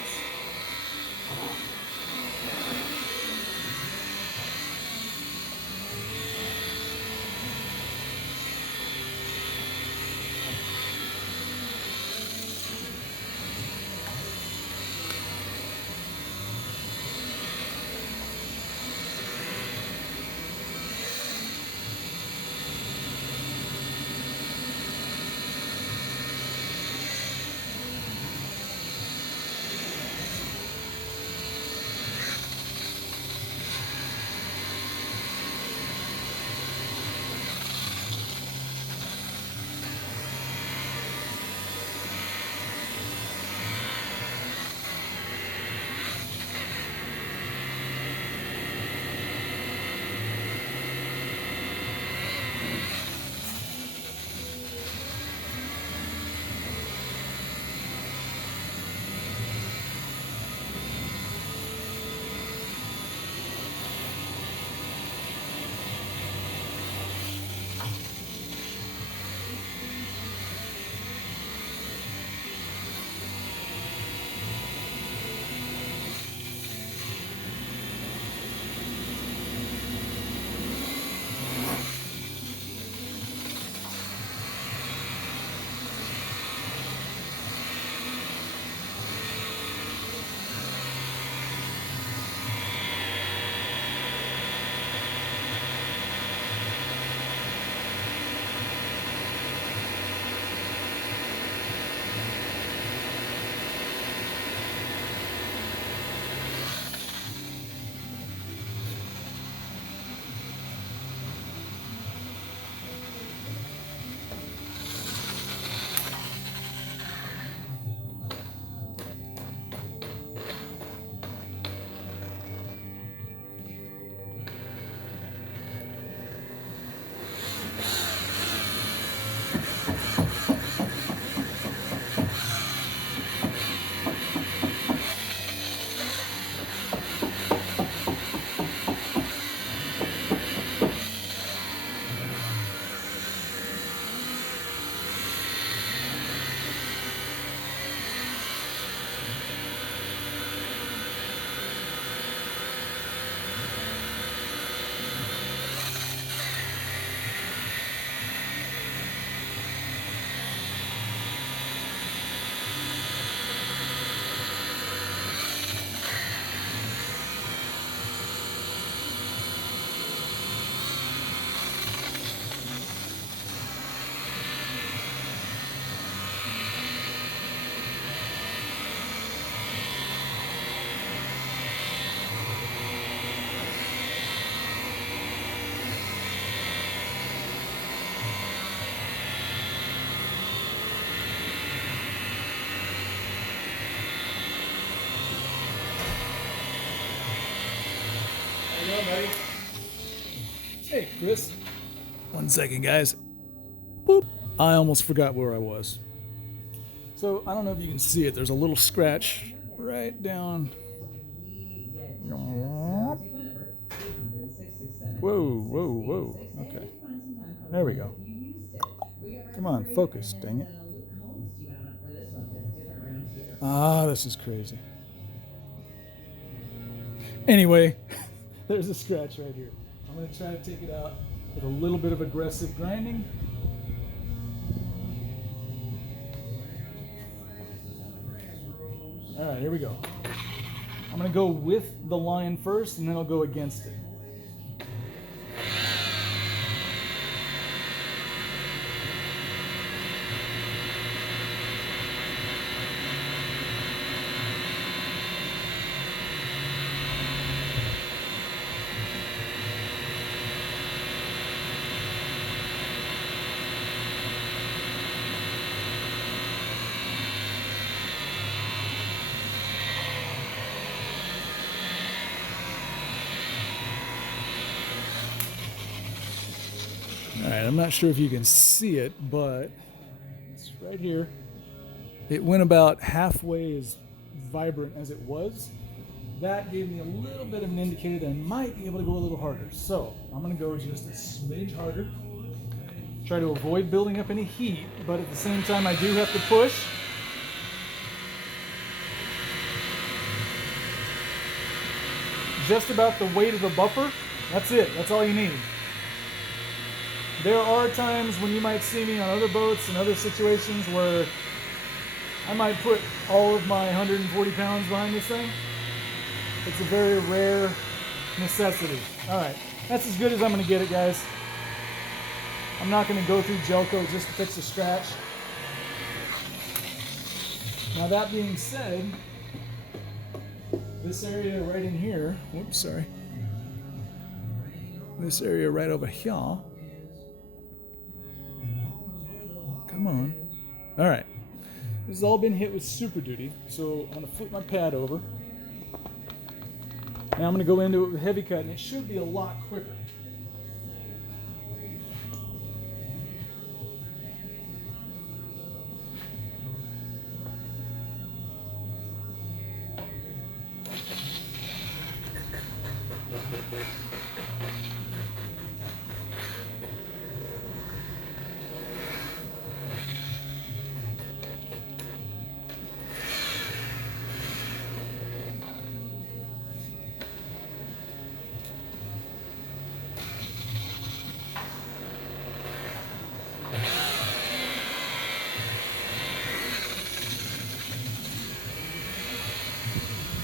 Hey, Chris. 1 second, guys. Boop. I almost forgot where I was. So, I don't know if you can see it. There's a little scratch right down. Whoa, whoa, whoa. Okay. There we go. Come on, focus, dang it. Ah, this is crazy. Anyway, there's a scratch right here. I'm going to try to take it out with a little bit of aggressive grinding. All right, here we go. I'm going to go with the line first, and then I'll go against it. All right, I'm not sure if you can see it, but it's right here. It went about halfway as vibrant as it was, that gave me a little bit of an indicator that I might be able to go a little harder. So I'm going to go just a smidge harder. Try to avoid building up any heat, but at the same time I do have to push. Just about the weight of the buffer. That's it. That's all you need. There are times when you might see me on other boats and other situations where I might put all of my 140 pounds behind this thing. It's a very rare necessity. All right, that's as good as I'm going to get it, guys. I'm not going to go through gel coat just to fix a scratch. Now that being said, this area right in here, whoops, sorry. This area right over here. Come on. All right. This has all been hit with Super Duty, so I'm going to flip my pad over. Now I'm going to go into it with heavy cut, and it should be a lot quicker.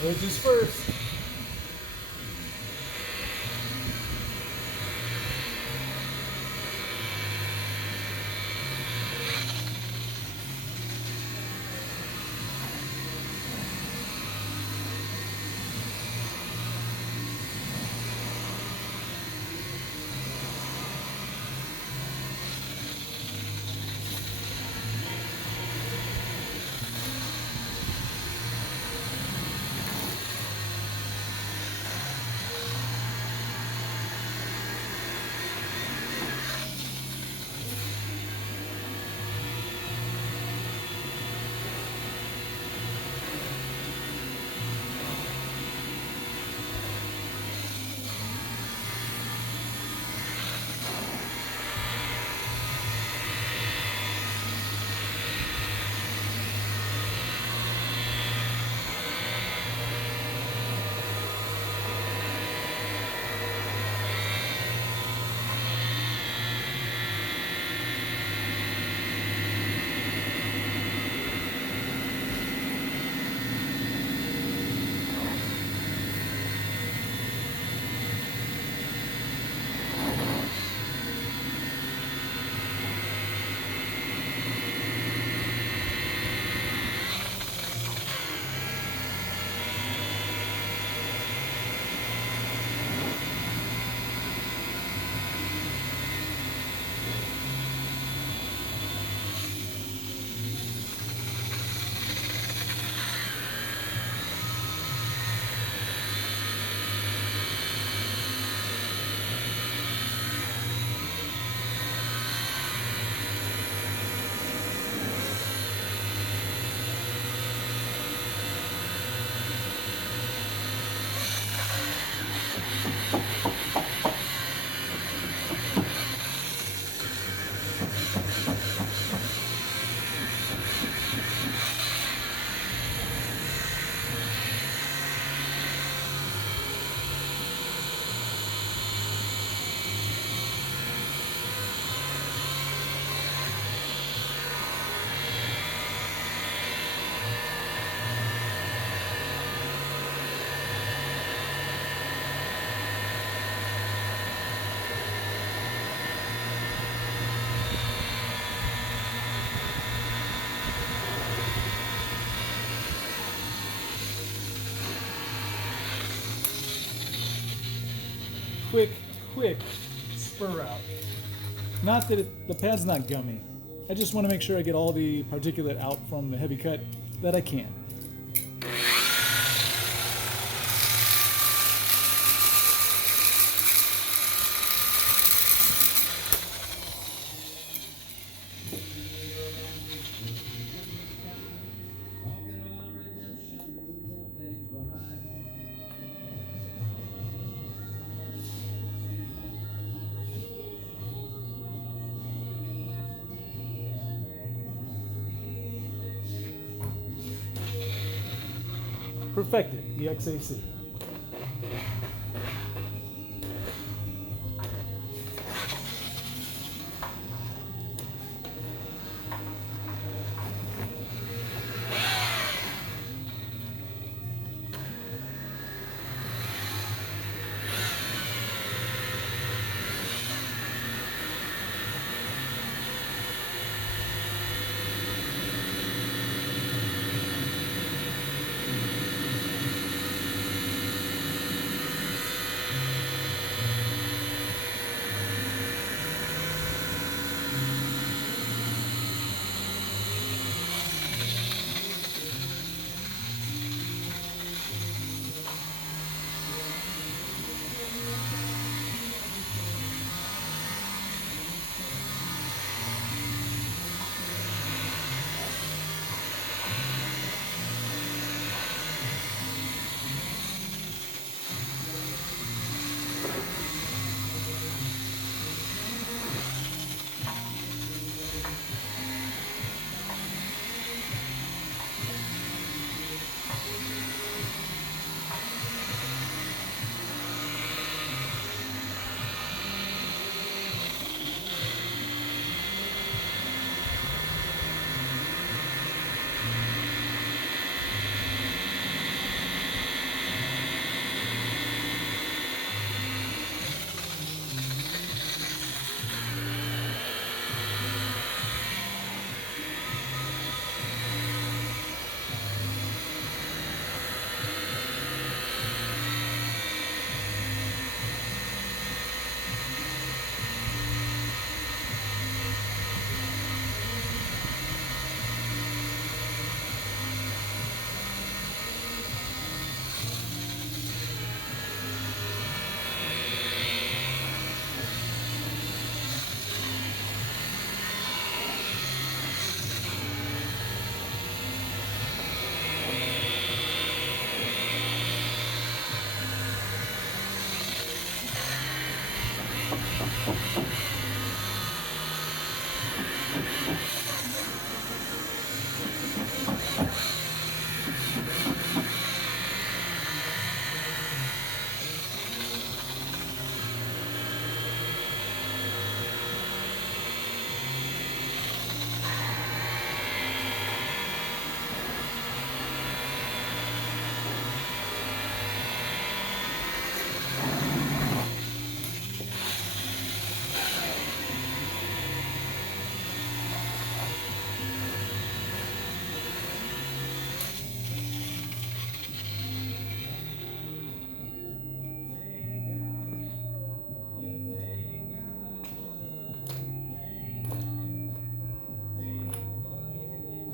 Edges first. Quick spur out. Not that the pad's not gummy. I just want to make sure I get all the particulate out from the heavy cut that I can. perfected, EXAC.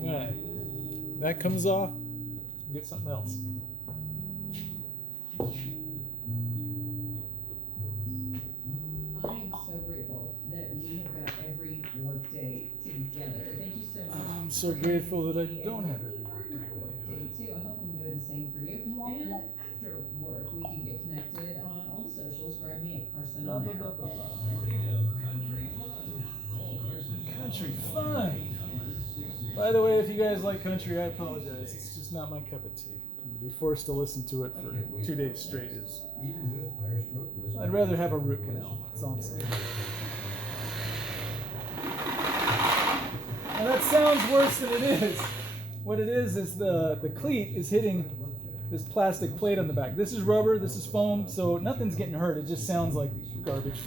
Alright, that comes off, get something else. I am so grateful that we have got every workday together. Thank you so much. I'm so grateful that I don't have every workday. Me too. I hope I'm doing the same for you. And after work, we can get connected on all the socials. Grab me at Carson on there. Country fun. By the way, if you guys like country, I apologize. It's just not my cup of tea. To be forced to listen to it for 2 days straight is. I'd rather have a root canal. That's all I'm saying. Now that sounds worse than it is. What it is the cleat is hitting this plastic plate on the back. This is rubber, this is foam, so nothing's getting hurt. It just sounds like garbage.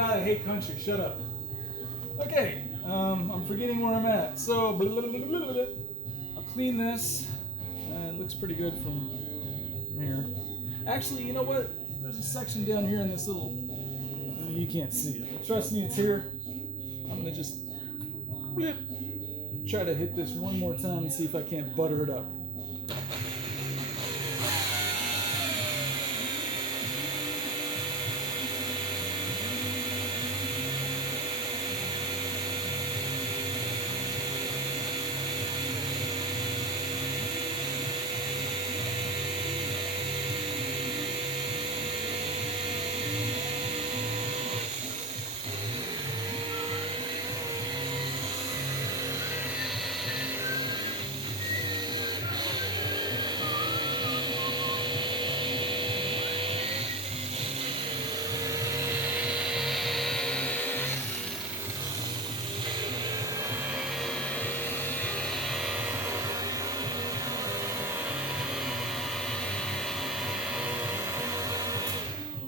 God, I hate country. Shut up. Okay, I'm forgetting where I'm at. So, I'll clean this. It looks pretty good from here. Actually, you know what? There's a section down here in this little... you can't see it. Trust me, it's here. I'm going to just try to hit this one more time and see if I can't butter it up.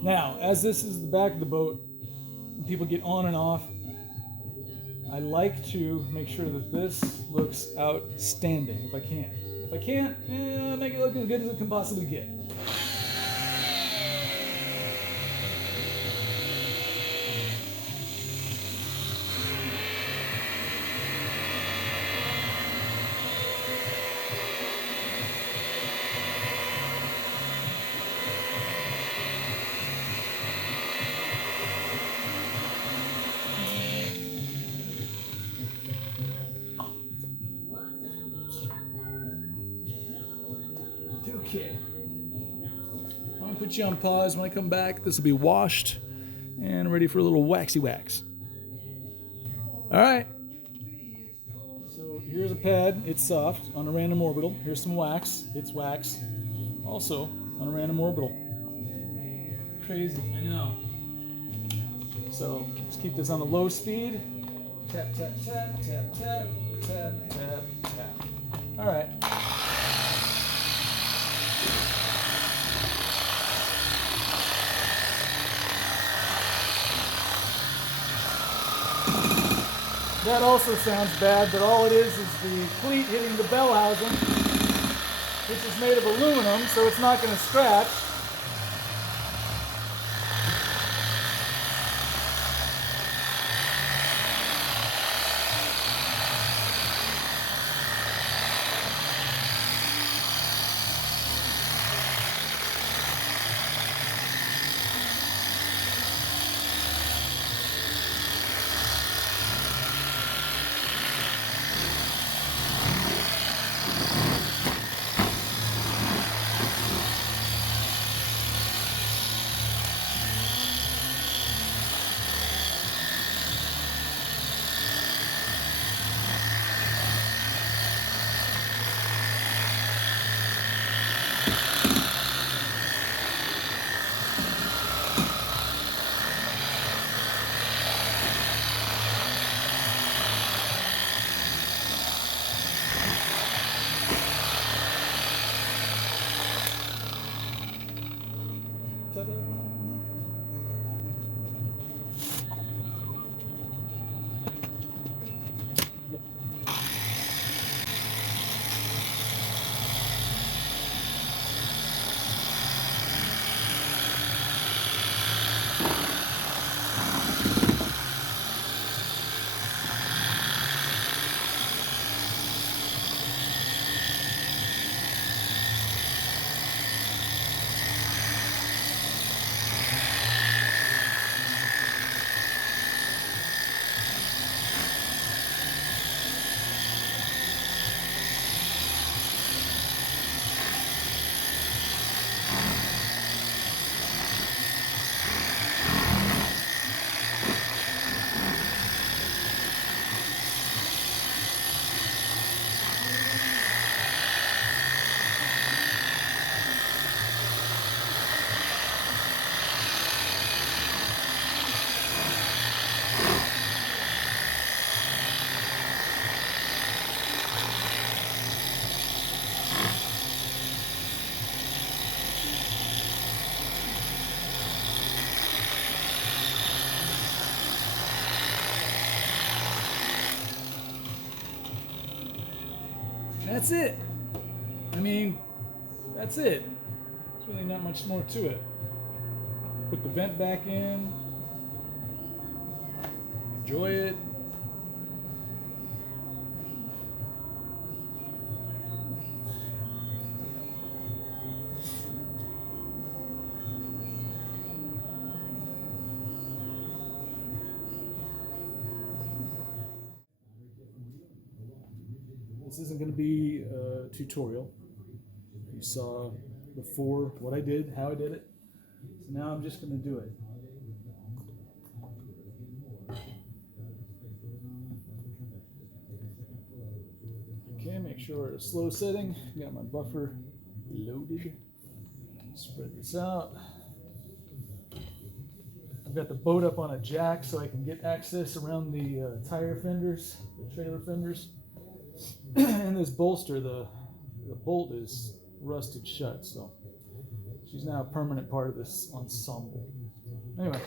Now, as this is the back of the boat, when people get on and off, I like to make sure that this looks outstanding if I can. If I can't, make it look as good as it can possibly get. Okay. I'm going to put you on pause. When I come back, this will be washed and ready for a little waxy wax. All right. So here's a pad. It's soft on a random orbital. Here's some wax. It's wax. Also on a random orbital. Crazy, I know. So let's keep this on the low speed. Tap, tap, tap, tap, tap, tap, tap, tap. All right. That also sounds bad, but all it is the cleat hitting the bell housing, which is made of aluminum, so it's not going to scratch. that's it. I mean, that's it. There's really not much more to it. Put the vent back in. Enjoy it. This isn't going to be a tutorial. You saw before what I did, how I did it. So now I'm just going to do it. Okay, make sure we're at a slow setting. Got my buffer loaded. Spread this out. I've got the boat up on a jack so I can get access around the tire fenders, the trailer fenders. And this bolster, the bolt is rusted shut, so she's now a permanent part of this ensemble. Anyway.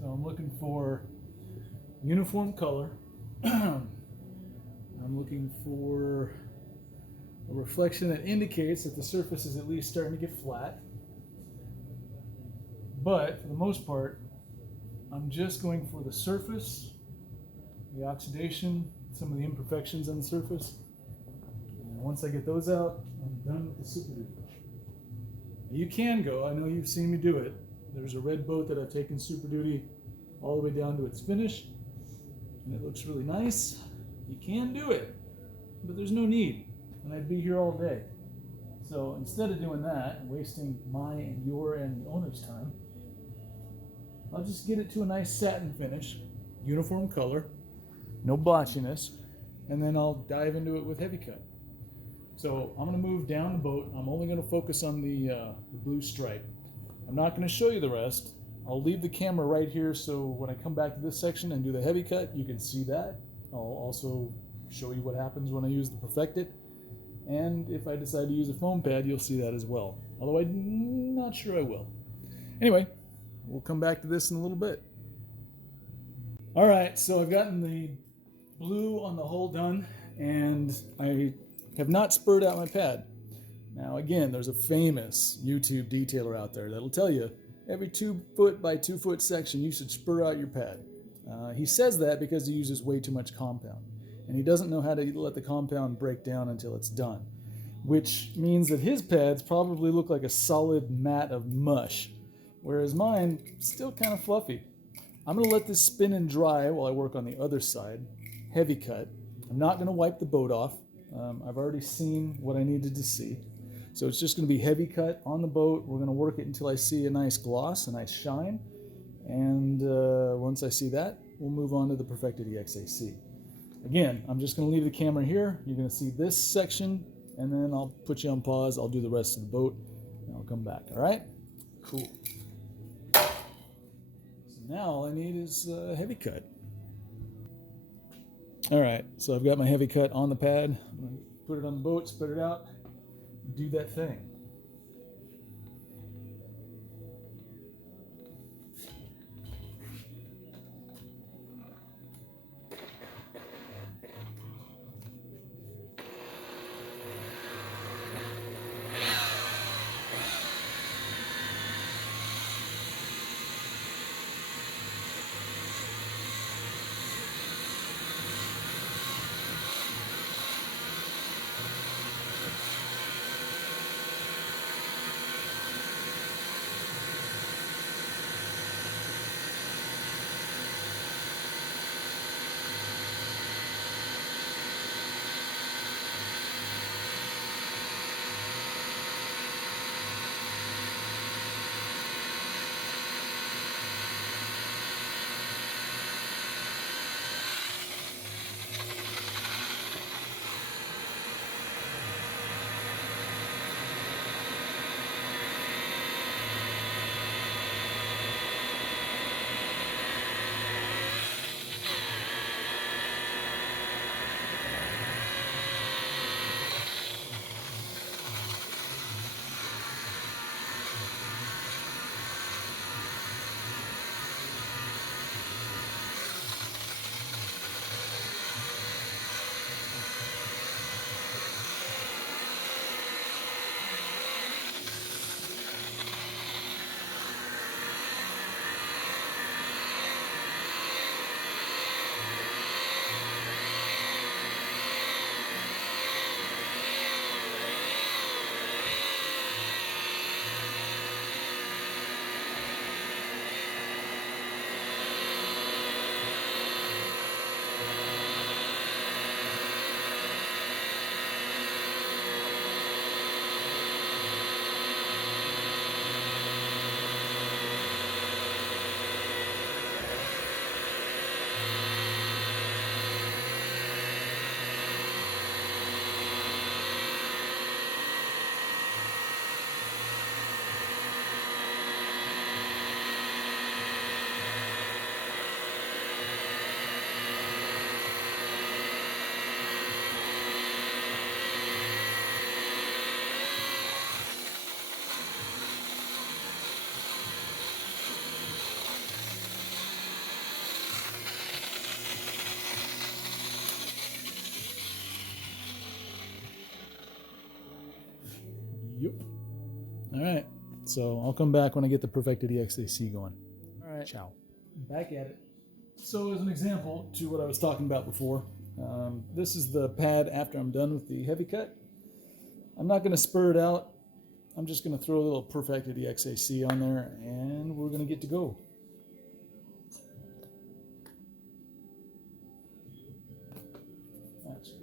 So I'm looking for uniform color. I'm looking for a reflection that indicates that the surface is at least starting to get flat. But for the most part, I'm just going for the surface, the oxidation, some of the imperfections on the surface. And once I get those out, I'm done with the Super Duty. You can go, I know you've seen me do it. There's a red boat that I've taken Super Duty all the way down to its finish, and it looks really nice. You can do it, but there's no need, and I'd be here all day. So instead of doing that and wasting my and your and the owner's time, I'll just get it to a nice satin finish, uniform color, no blotchiness, and then I'll dive into it with heavy cut. So I'm going to move down the boat. I'm only going to focus on the blue stripe. I'm not going to show you the rest. I'll leave the camera right here so when I come back to this section and do the heavy cut, you can see that. I'll also show you what happens when I use the Perfected. And if I decide to use a foam pad, you'll see that as well. Although I'm not sure I will. Anyway, we'll come back to this in a little bit. All right, so I've gotten the blue on the hull done, and I have not spurred out my pad. Now again, there's a famous YouTube detailer out there that'll tell you every 2 foot by 2 foot section you should spur out your pad. He says that because he uses way too much compound, and he doesn't know how to let the compound break down until it's done, which means that his pads probably look like a solid mat of mush, whereas mine still kind of fluffy. I'm going to let this spin and dry while I work on the other side, heavy cut. I'm not going to wipe the boat off. I've already seen what I needed to see. So it's just going to be heavy cut on the boat. We're going to work it until I see a nice gloss, a nice shine. And once I see that, we'll move on to the Perfected EXAC. Again, I'm just going to leave the camera here. You're going to see this section, and then I'll put you on pause. I'll do the rest of the boat, and I'll come back. All right? Cool. So now all I need is heavy cut. All right, so I've got my heavy cut on the pad. I'm going to put it on the boat, spread it out, do that thing. Yep. All right. So I'll come back when I get the Perfected EXAC going. All right. Ciao. Back at it. So as an example to what I was talking about before, this is the pad after I'm done with the heavy cut. I'm not going to spur it out. I'm just going to throw a little Perfected EXAC on there, and we're going to get to go. That's good.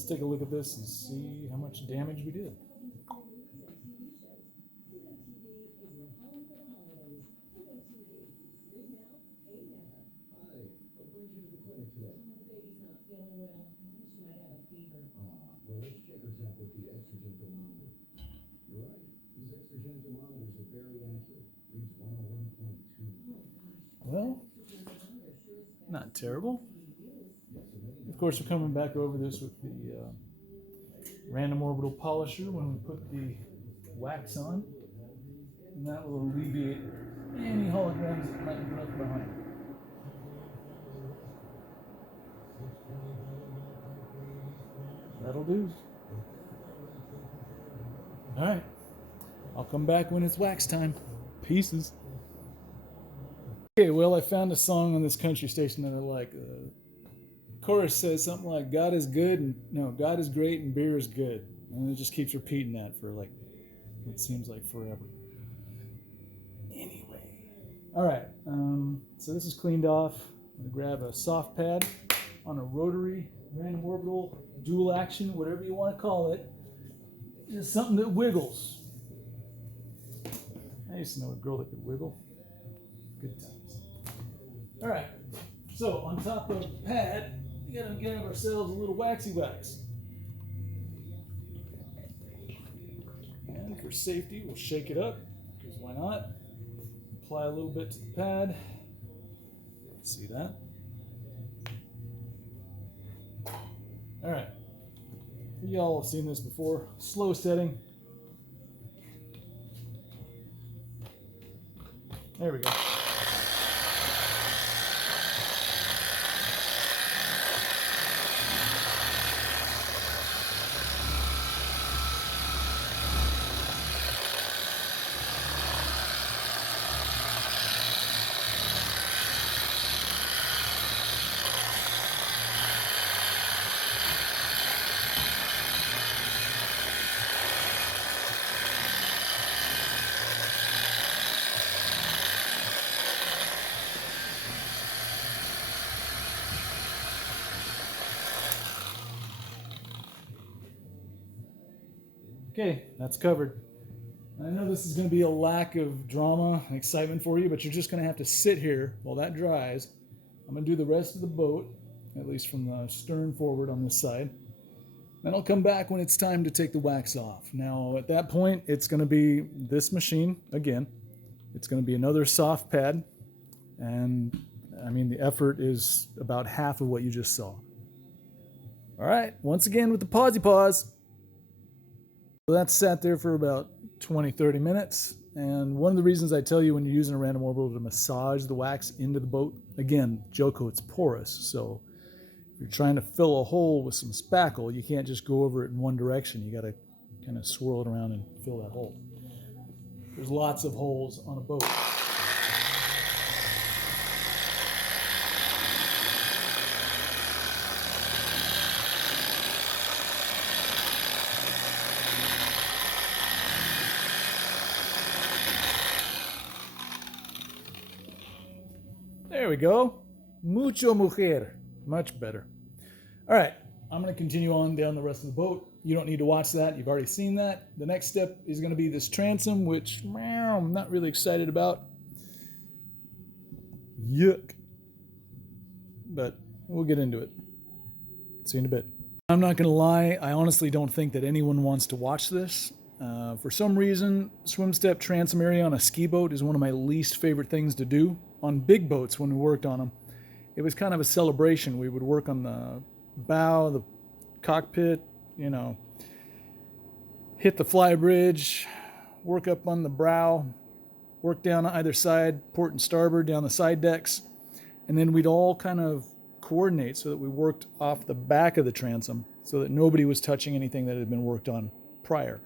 let's take a look at this and see how much damage we did. Well, not terrible. Of course, we're coming back over this with the random orbital polisher when we put the wax on, and that will alleviate any holograms that might be left behind. That'll do. All right, I'll come back when it's wax time. Pieces. Okay, well, I found a song on this country station that I like. Chorus says something like, God is good, and no, God is great and beer is good. And it just keeps repeating that for like what seems like forever. Anyway. All right, so this is cleaned off. I'm going to grab a soft pad on a rotary, random orbital, dual action, whatever you want to call it. It's something that wiggles. I used to know a girl that could wiggle. Good times. All right, so on top of the pad, we gotta get ourselves a little waxy wax. And for safety, we'll shake it up, because why not? Apply a little bit to the pad. See that? All right, y'all have seen this before. Slow setting. There we go. Okay, that's covered. I know this is going to be a lack of drama and excitement for you, but you're just going to have to sit here while that dries. I'm going to do the rest of the boat, at least from the stern forward on this side. Then I'll come back when it's time to take the wax off. Now, at that point, it's going to be this machine again. It's going to be another soft pad, and I mean, the effort is about half of what you just saw. All right, once again with the pausey pause. So that sat there for about 20-30 minutes, and one of the reasons I tell you when you're using a random orbital to massage the wax into the boat, again, gelcoat's porous, so if you're trying to fill a hole with some spackle, you can't just go over it in one direction. You got to kind of swirl it around and fill that hole. There's lots of holes on a boat. There we go. Mucho mujer. Much better. All right, I'm going to continue on down the rest of the boat. You don't need to watch that. You've already seen that. The next step is going to be this transom, which I'm not really excited about. Yuck. But we'll get into it. See you in a bit. I'm not going to lie. I honestly don't think that anyone wants to watch this. For some reason, swim step transom area on a ski boat is one of my least favorite things to do. On big boats, when we worked on them, it was kind of a celebration. We would work on the bow, the cockpit, you know, hit the fly bridge, work up on the brow, work down either side, port and starboard, down the side decks, and then we'd all kind of coordinate so that we worked off the back of the transom so that nobody was touching anything that had been worked on prior.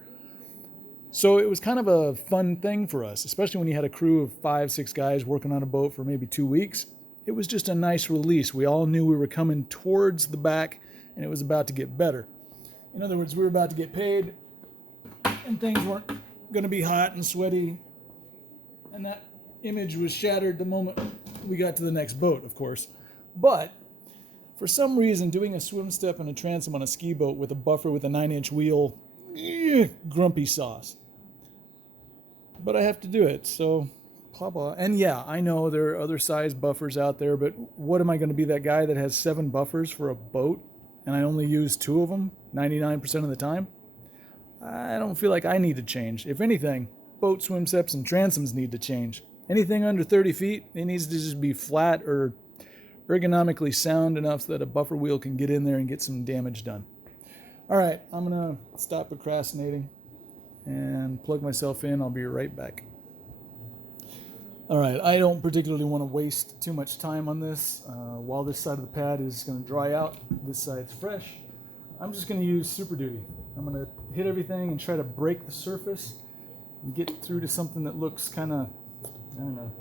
So it was kind of a fun thing for us, especially when you had a crew of 5-6 guys working on a boat for maybe 2 weeks. It was just a nice release. We all knew we were coming towards the back and it was about to get better. In other words, we were about to get paid and things weren't going to be hot and sweaty. And that image was shattered the moment we got to the next boat, of course. But For some reason, doing a swim step and a transom on a ski boat with a buffer with a 9-inch wheel, grumpy sauce. But I have to do it, so blah blah. And yeah, I know there are other size buffers out there, but what am I going to be, that guy that has 7 buffers for a boat and I only use 2 of them 99% of the time? I don't feel like I need to change. If anything, boat swim steps and transoms need to change. Anything under 30 feet, it needs to just be flat or ergonomically sound enough so that a buffer wheel can get in there and get some damage done. All right, I'm going to stop procrastinating and plug myself in. I'll be right back. All right, I don't particularly want to waste too much time on this. While this side of the pad is going to dry out, this side's fresh, I'm just going to use Super Duty. I'm going to hit everything and try to break the surface and get through to something that looks kind of, I don't know,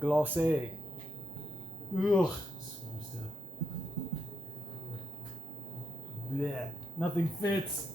glossy. Ugh. Blech. Nothing fits.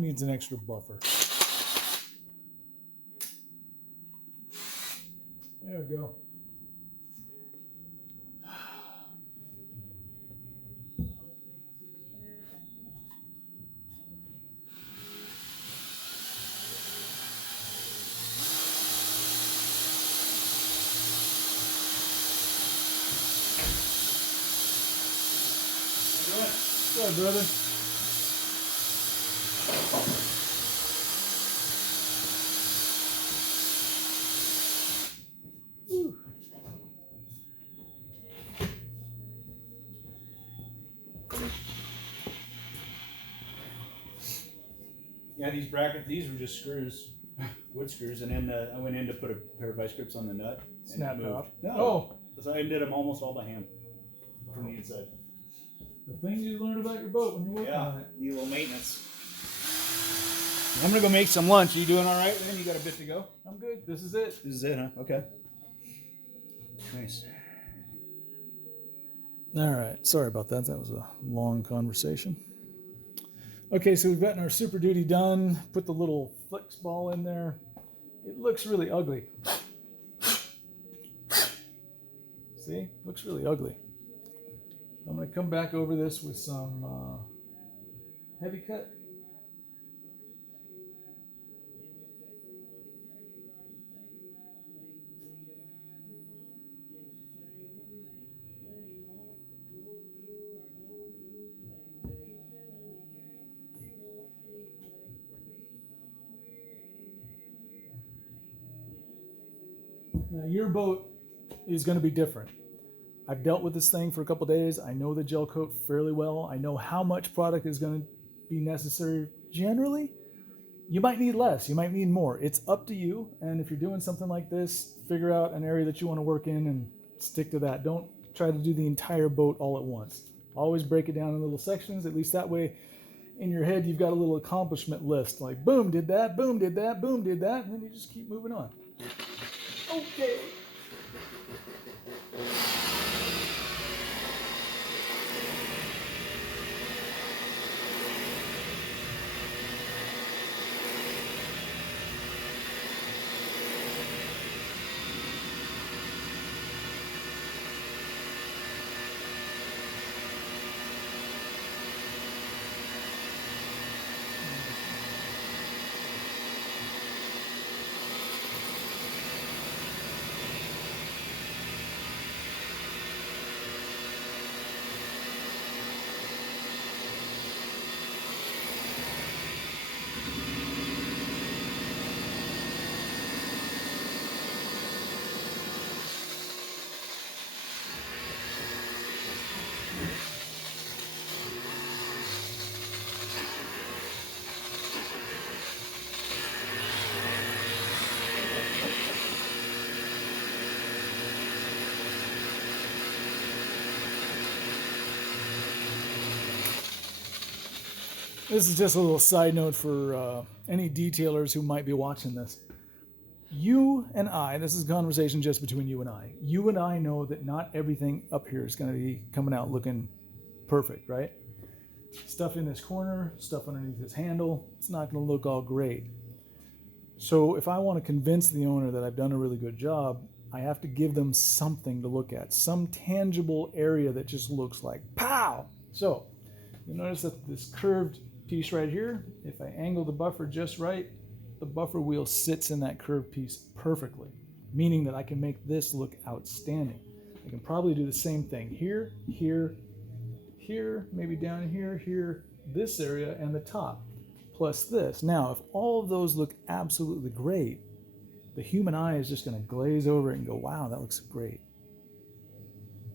needs an extra buffer? There we go. Sorry, brother. Whew. Yeah, these brackets, these were just screws, wood screws, and then I went in to put a pair of vice grips on the nut. And Snap it moved. off. No. Oh, So I did them almost all by hand from the inside. the things you learn about your boat when you're working Yeah, on it. need a little maintenance. I'm gonna go make some lunch. Are you doing all right? Then you got a bit to go. I'm good. This is it. This is it, huh? Okay. Nice. All right. Sorry about that. That was a long conversation. Okay, so we've gotten our Super Duty done. Put the little flex ball in there. It looks really ugly. See? Looks really ugly. I'm going to come back over this with some heavy cut. Now your boat is going to be different. I've dealt with this thing for a couple days. I know the gel coat fairly well. I know how much product is going to be necessary generally. You might need less, you might need more. It's up to you. And if you're doing something like this, figure out an area that you want to work in and stick to that. Don't try to do the entire boat all at once. Always break it down in little sections. At least that way in your head, you've got a little accomplishment list. Like boom, did that, boom, did that, boom, did that. And then you just keep moving on. Okay. This is just a little side note for any detailers who might be watching this. You and I, this is a conversation just between you and I. You and I know that not everything up here is going to be coming out looking perfect, right? Stuff in this corner, stuff underneath this handle, it's not going to look all great. So if I want to convince the owner that I've done a really good job, I have to give them something to look at, some tangible area that just looks like pow. So you'll notice that this curved piece right here, if I angle the buffer just right, the buffer wheel sits in that curved piece perfectly, meaning that I can make this look outstanding. I can probably do the same thing here, here, here, maybe down here, here, this area, and the top, plus this. Now, if all of those look absolutely great, the human eye is just going to glaze over it and go, wow, that looks great.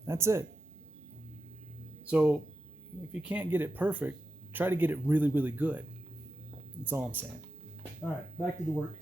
That's it. So if you can't get it perfect, try to get it really, really good. That's all I'm saying. All right, back to the work.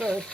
Sorry.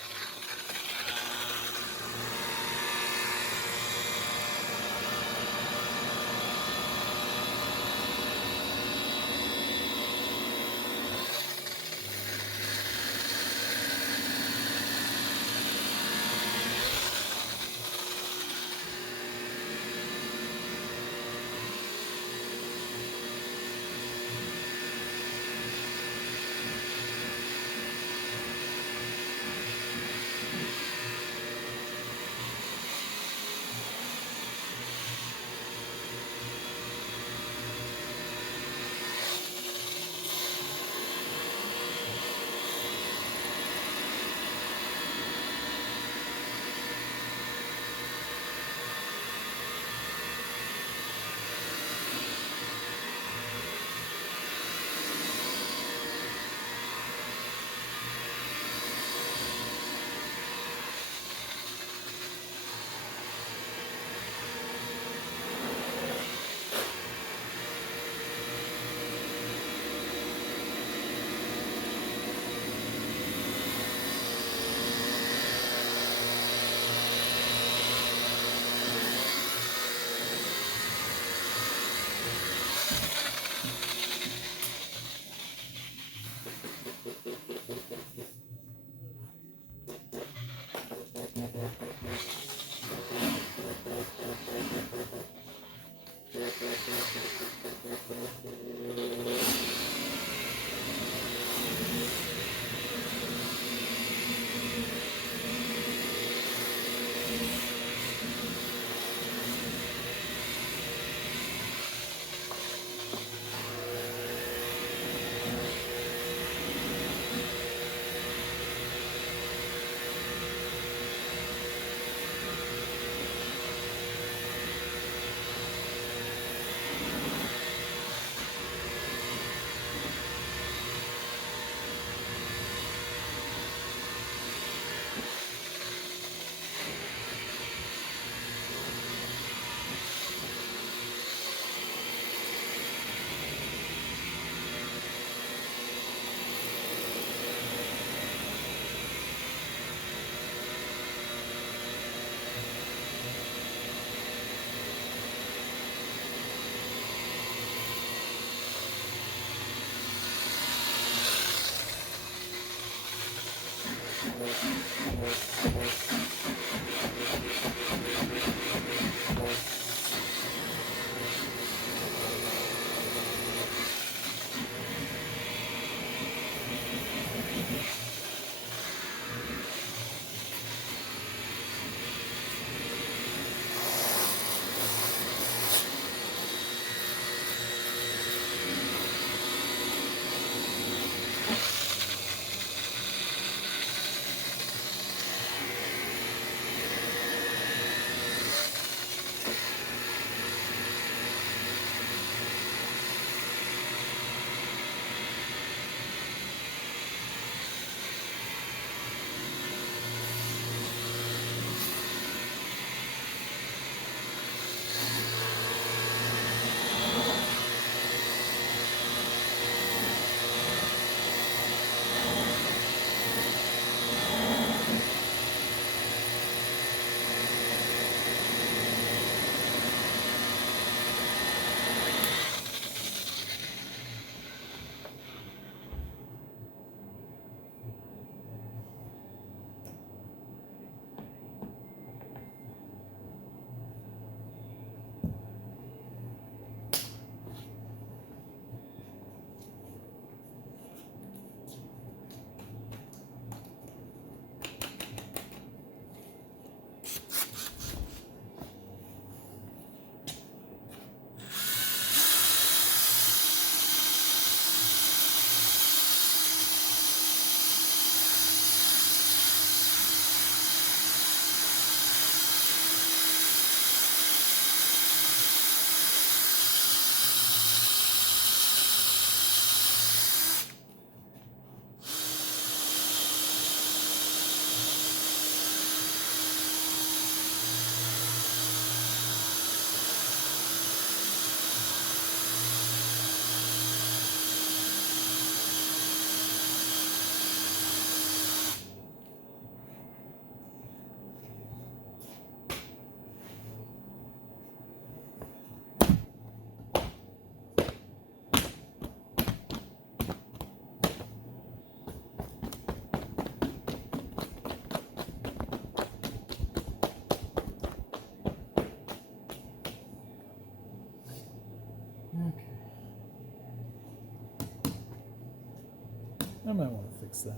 I might want to fix that.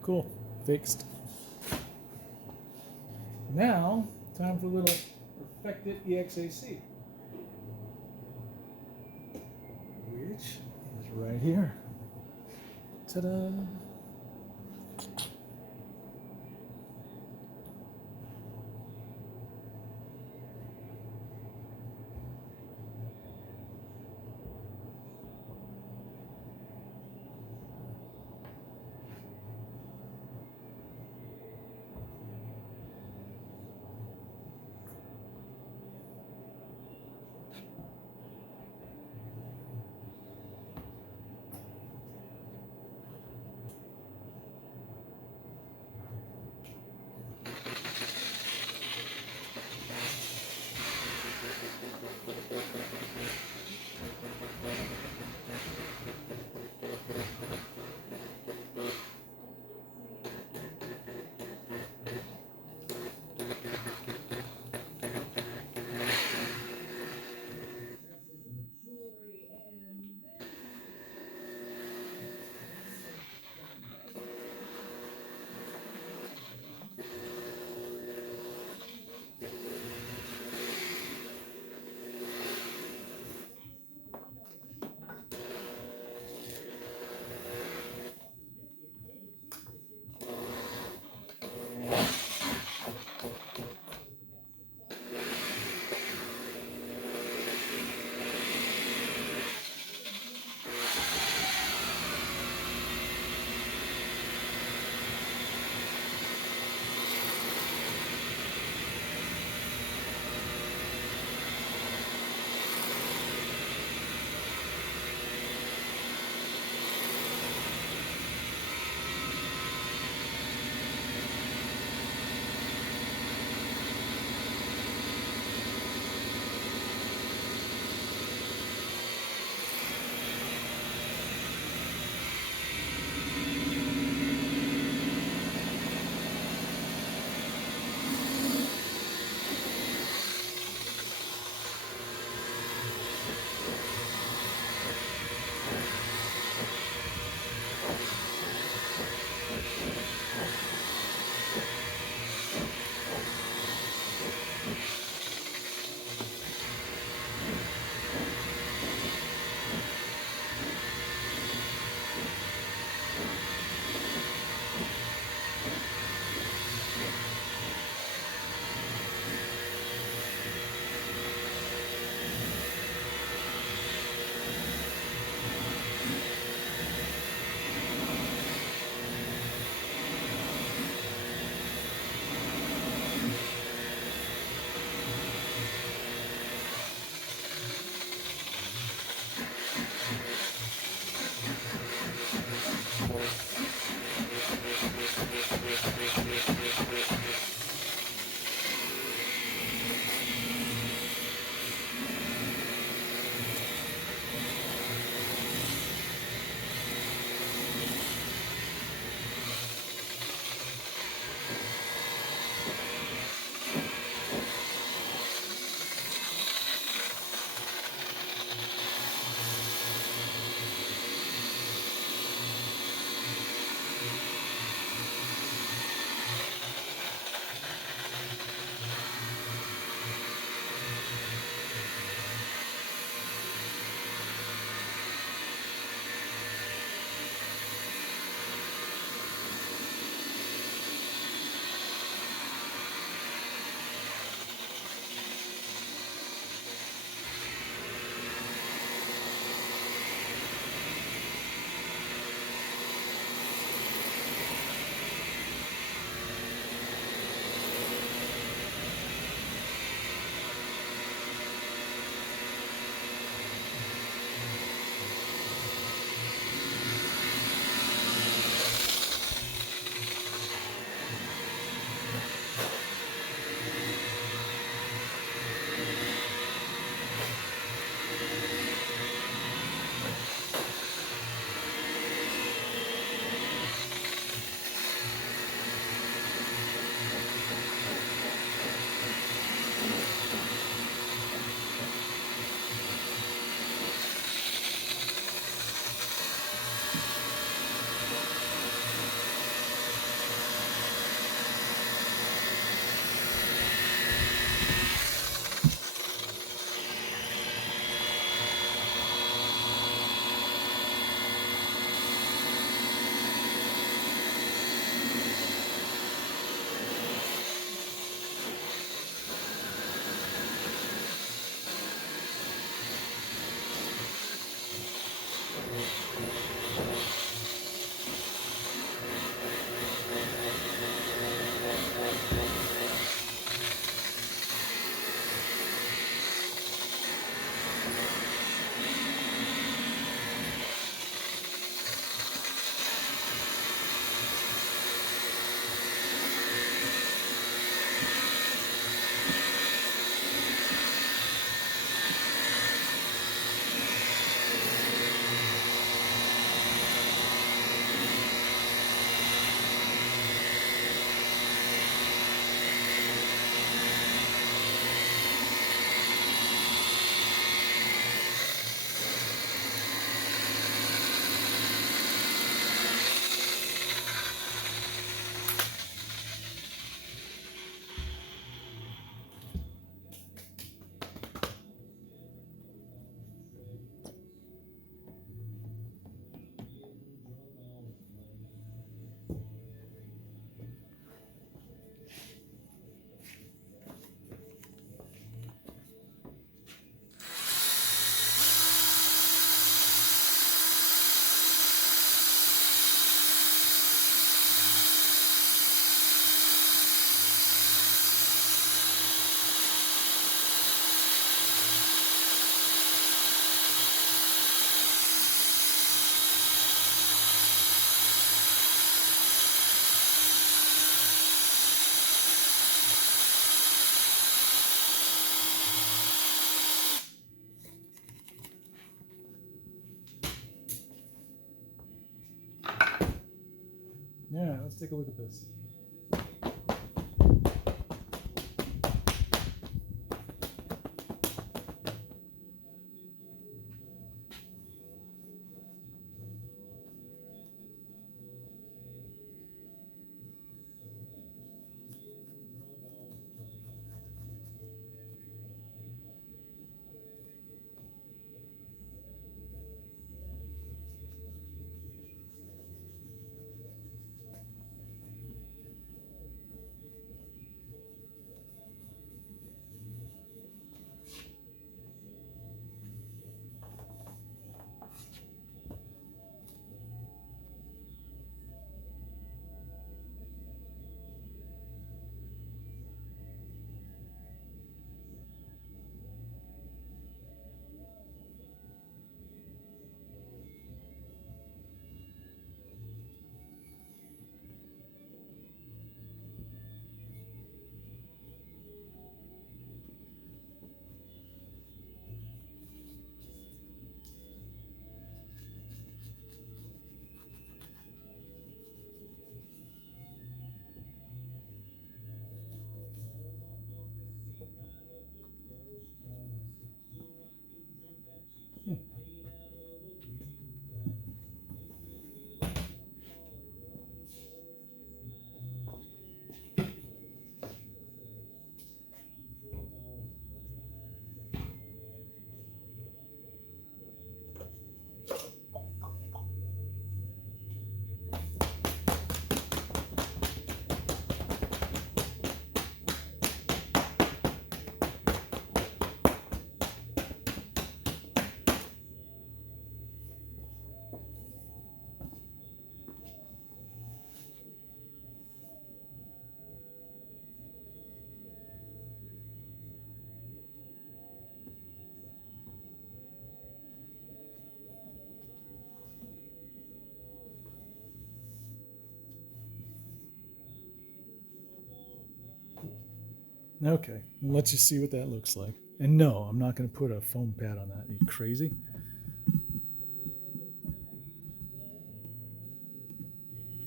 Cool, fixed. Now, time for a little Perfected EXAC. Which is right here. Ta-da! Let's take a look at this. Okay, I'll let you see what that looks like. And no, I'm not going to put a foam pad on that. Are you crazy?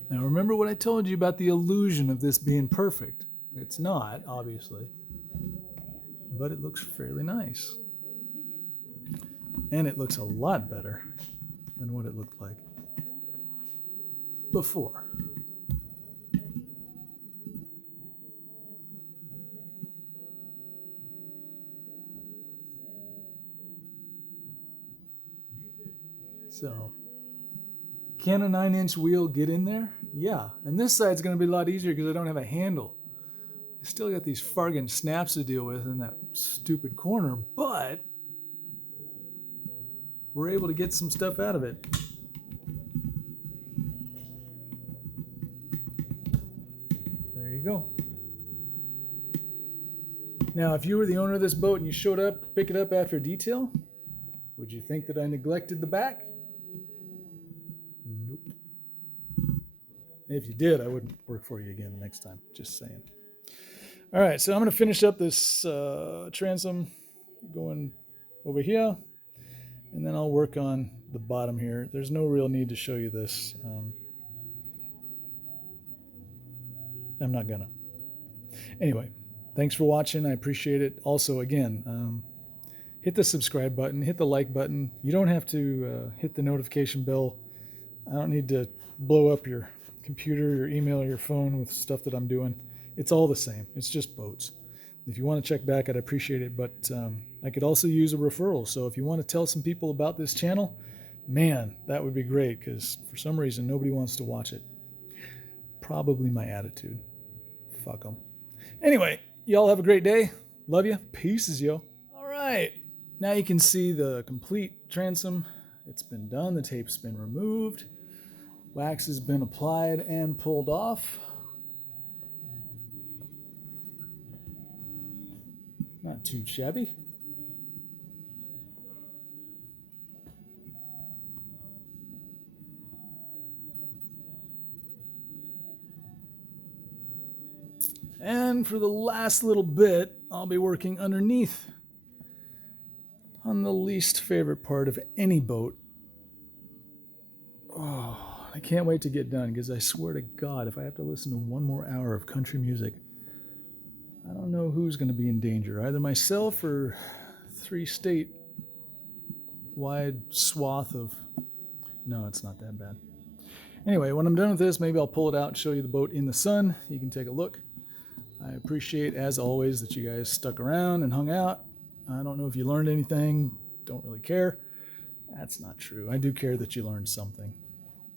Now remember what I told you about the illusion of this being perfect. It's not, obviously, but it looks fairly nice. And it looks a lot better than what it looked like before. So, can a 9-inch wheel get in there? Yeah, and this side's going to be a lot easier because I don't have a handle. I still got these fargan snaps to deal with in that stupid corner, but we're able to get some stuff out of it. There you go. Now, if you were the owner of this boat and you showed up, pick it up after detail, would you think that I neglected the back? Nope. If you did, I wouldn't work for you again next time. Just saying. All right, so I'm going to finish up this transom going over here, and then I'll work on the bottom here. There's no real need to show you this. I'm not gonna. Anyway, thanks for watching. I appreciate it. Also, again, hit the subscribe button, hit the like button. You don't have to hit the notification bell. I don't need to blow up your computer, your email, or your phone with stuff that I'm doing. It's all the same. It's just boats. If you want to check back, I'd appreciate it. But I could also use a referral. So if you want to tell some people about this channel, man, that would be great, because for some reason, nobody wants to watch it. Probably my attitude. Fuck them. Anyway, y'all have a great day. Love you. Pieces, yo. All right. Now you can see the complete transom. It's been done. The tape's been removed. Wax has been applied and pulled off. Not too shabby. And for the last little bit, I'll be working underneath on the least favorite part of any boat. Oh, I can't wait to get done because I swear to God, if I have to listen to one more hour of country music, I don't know who's going to be in danger. Either myself or 3-state wide swath of... No, it's not that bad. Anyway, when I'm done with this, maybe I'll pull it out and show you the boat in the sun. You can take a look. I appreciate, as always, that you guys stuck around and hung out. I don't know if you learned anything. Don't really care. That's not true. I do care that you learned something.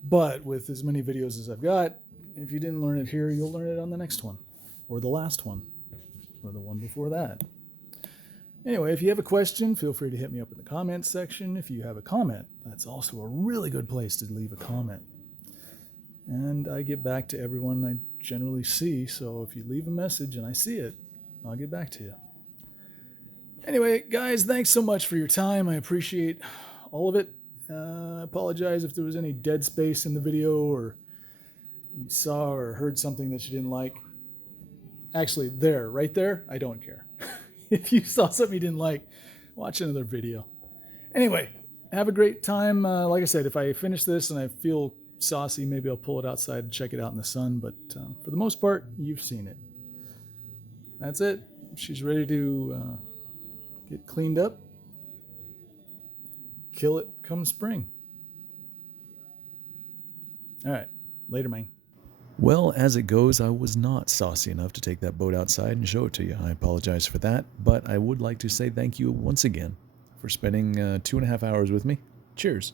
But with as many videos as I've got, if you didn't learn it here, you'll learn it on the next one, or the last one, or the one before that. Anyway, if you have a question, feel free to hit me up in the comments section. If you have a comment, that's also a really good place to leave a comment. And I get back to everyone I generally see, so if you leave a message and I see it, I'll get back to you. Anyway, guys, thanks so much for your time. I appreciate all of it. I apologize if there was any dead space in the video or you saw or heard something that you didn't like. Actually, right there, I don't care. If you saw something you didn't like, watch another video. Anyway, have a great time. Like I said, if I finish this and I feel saucy, maybe I'll pull it outside and check it out in the sun. But for the most part, you've seen it. That's it. She's ready to get cleaned up. Kill it come spring. All right. Later, man. Well, as it goes, I was not saucy enough to take that boat outside and show it to you. I apologize for that, but I would like to say thank you once again for spending 2.5 hours with me. Cheers.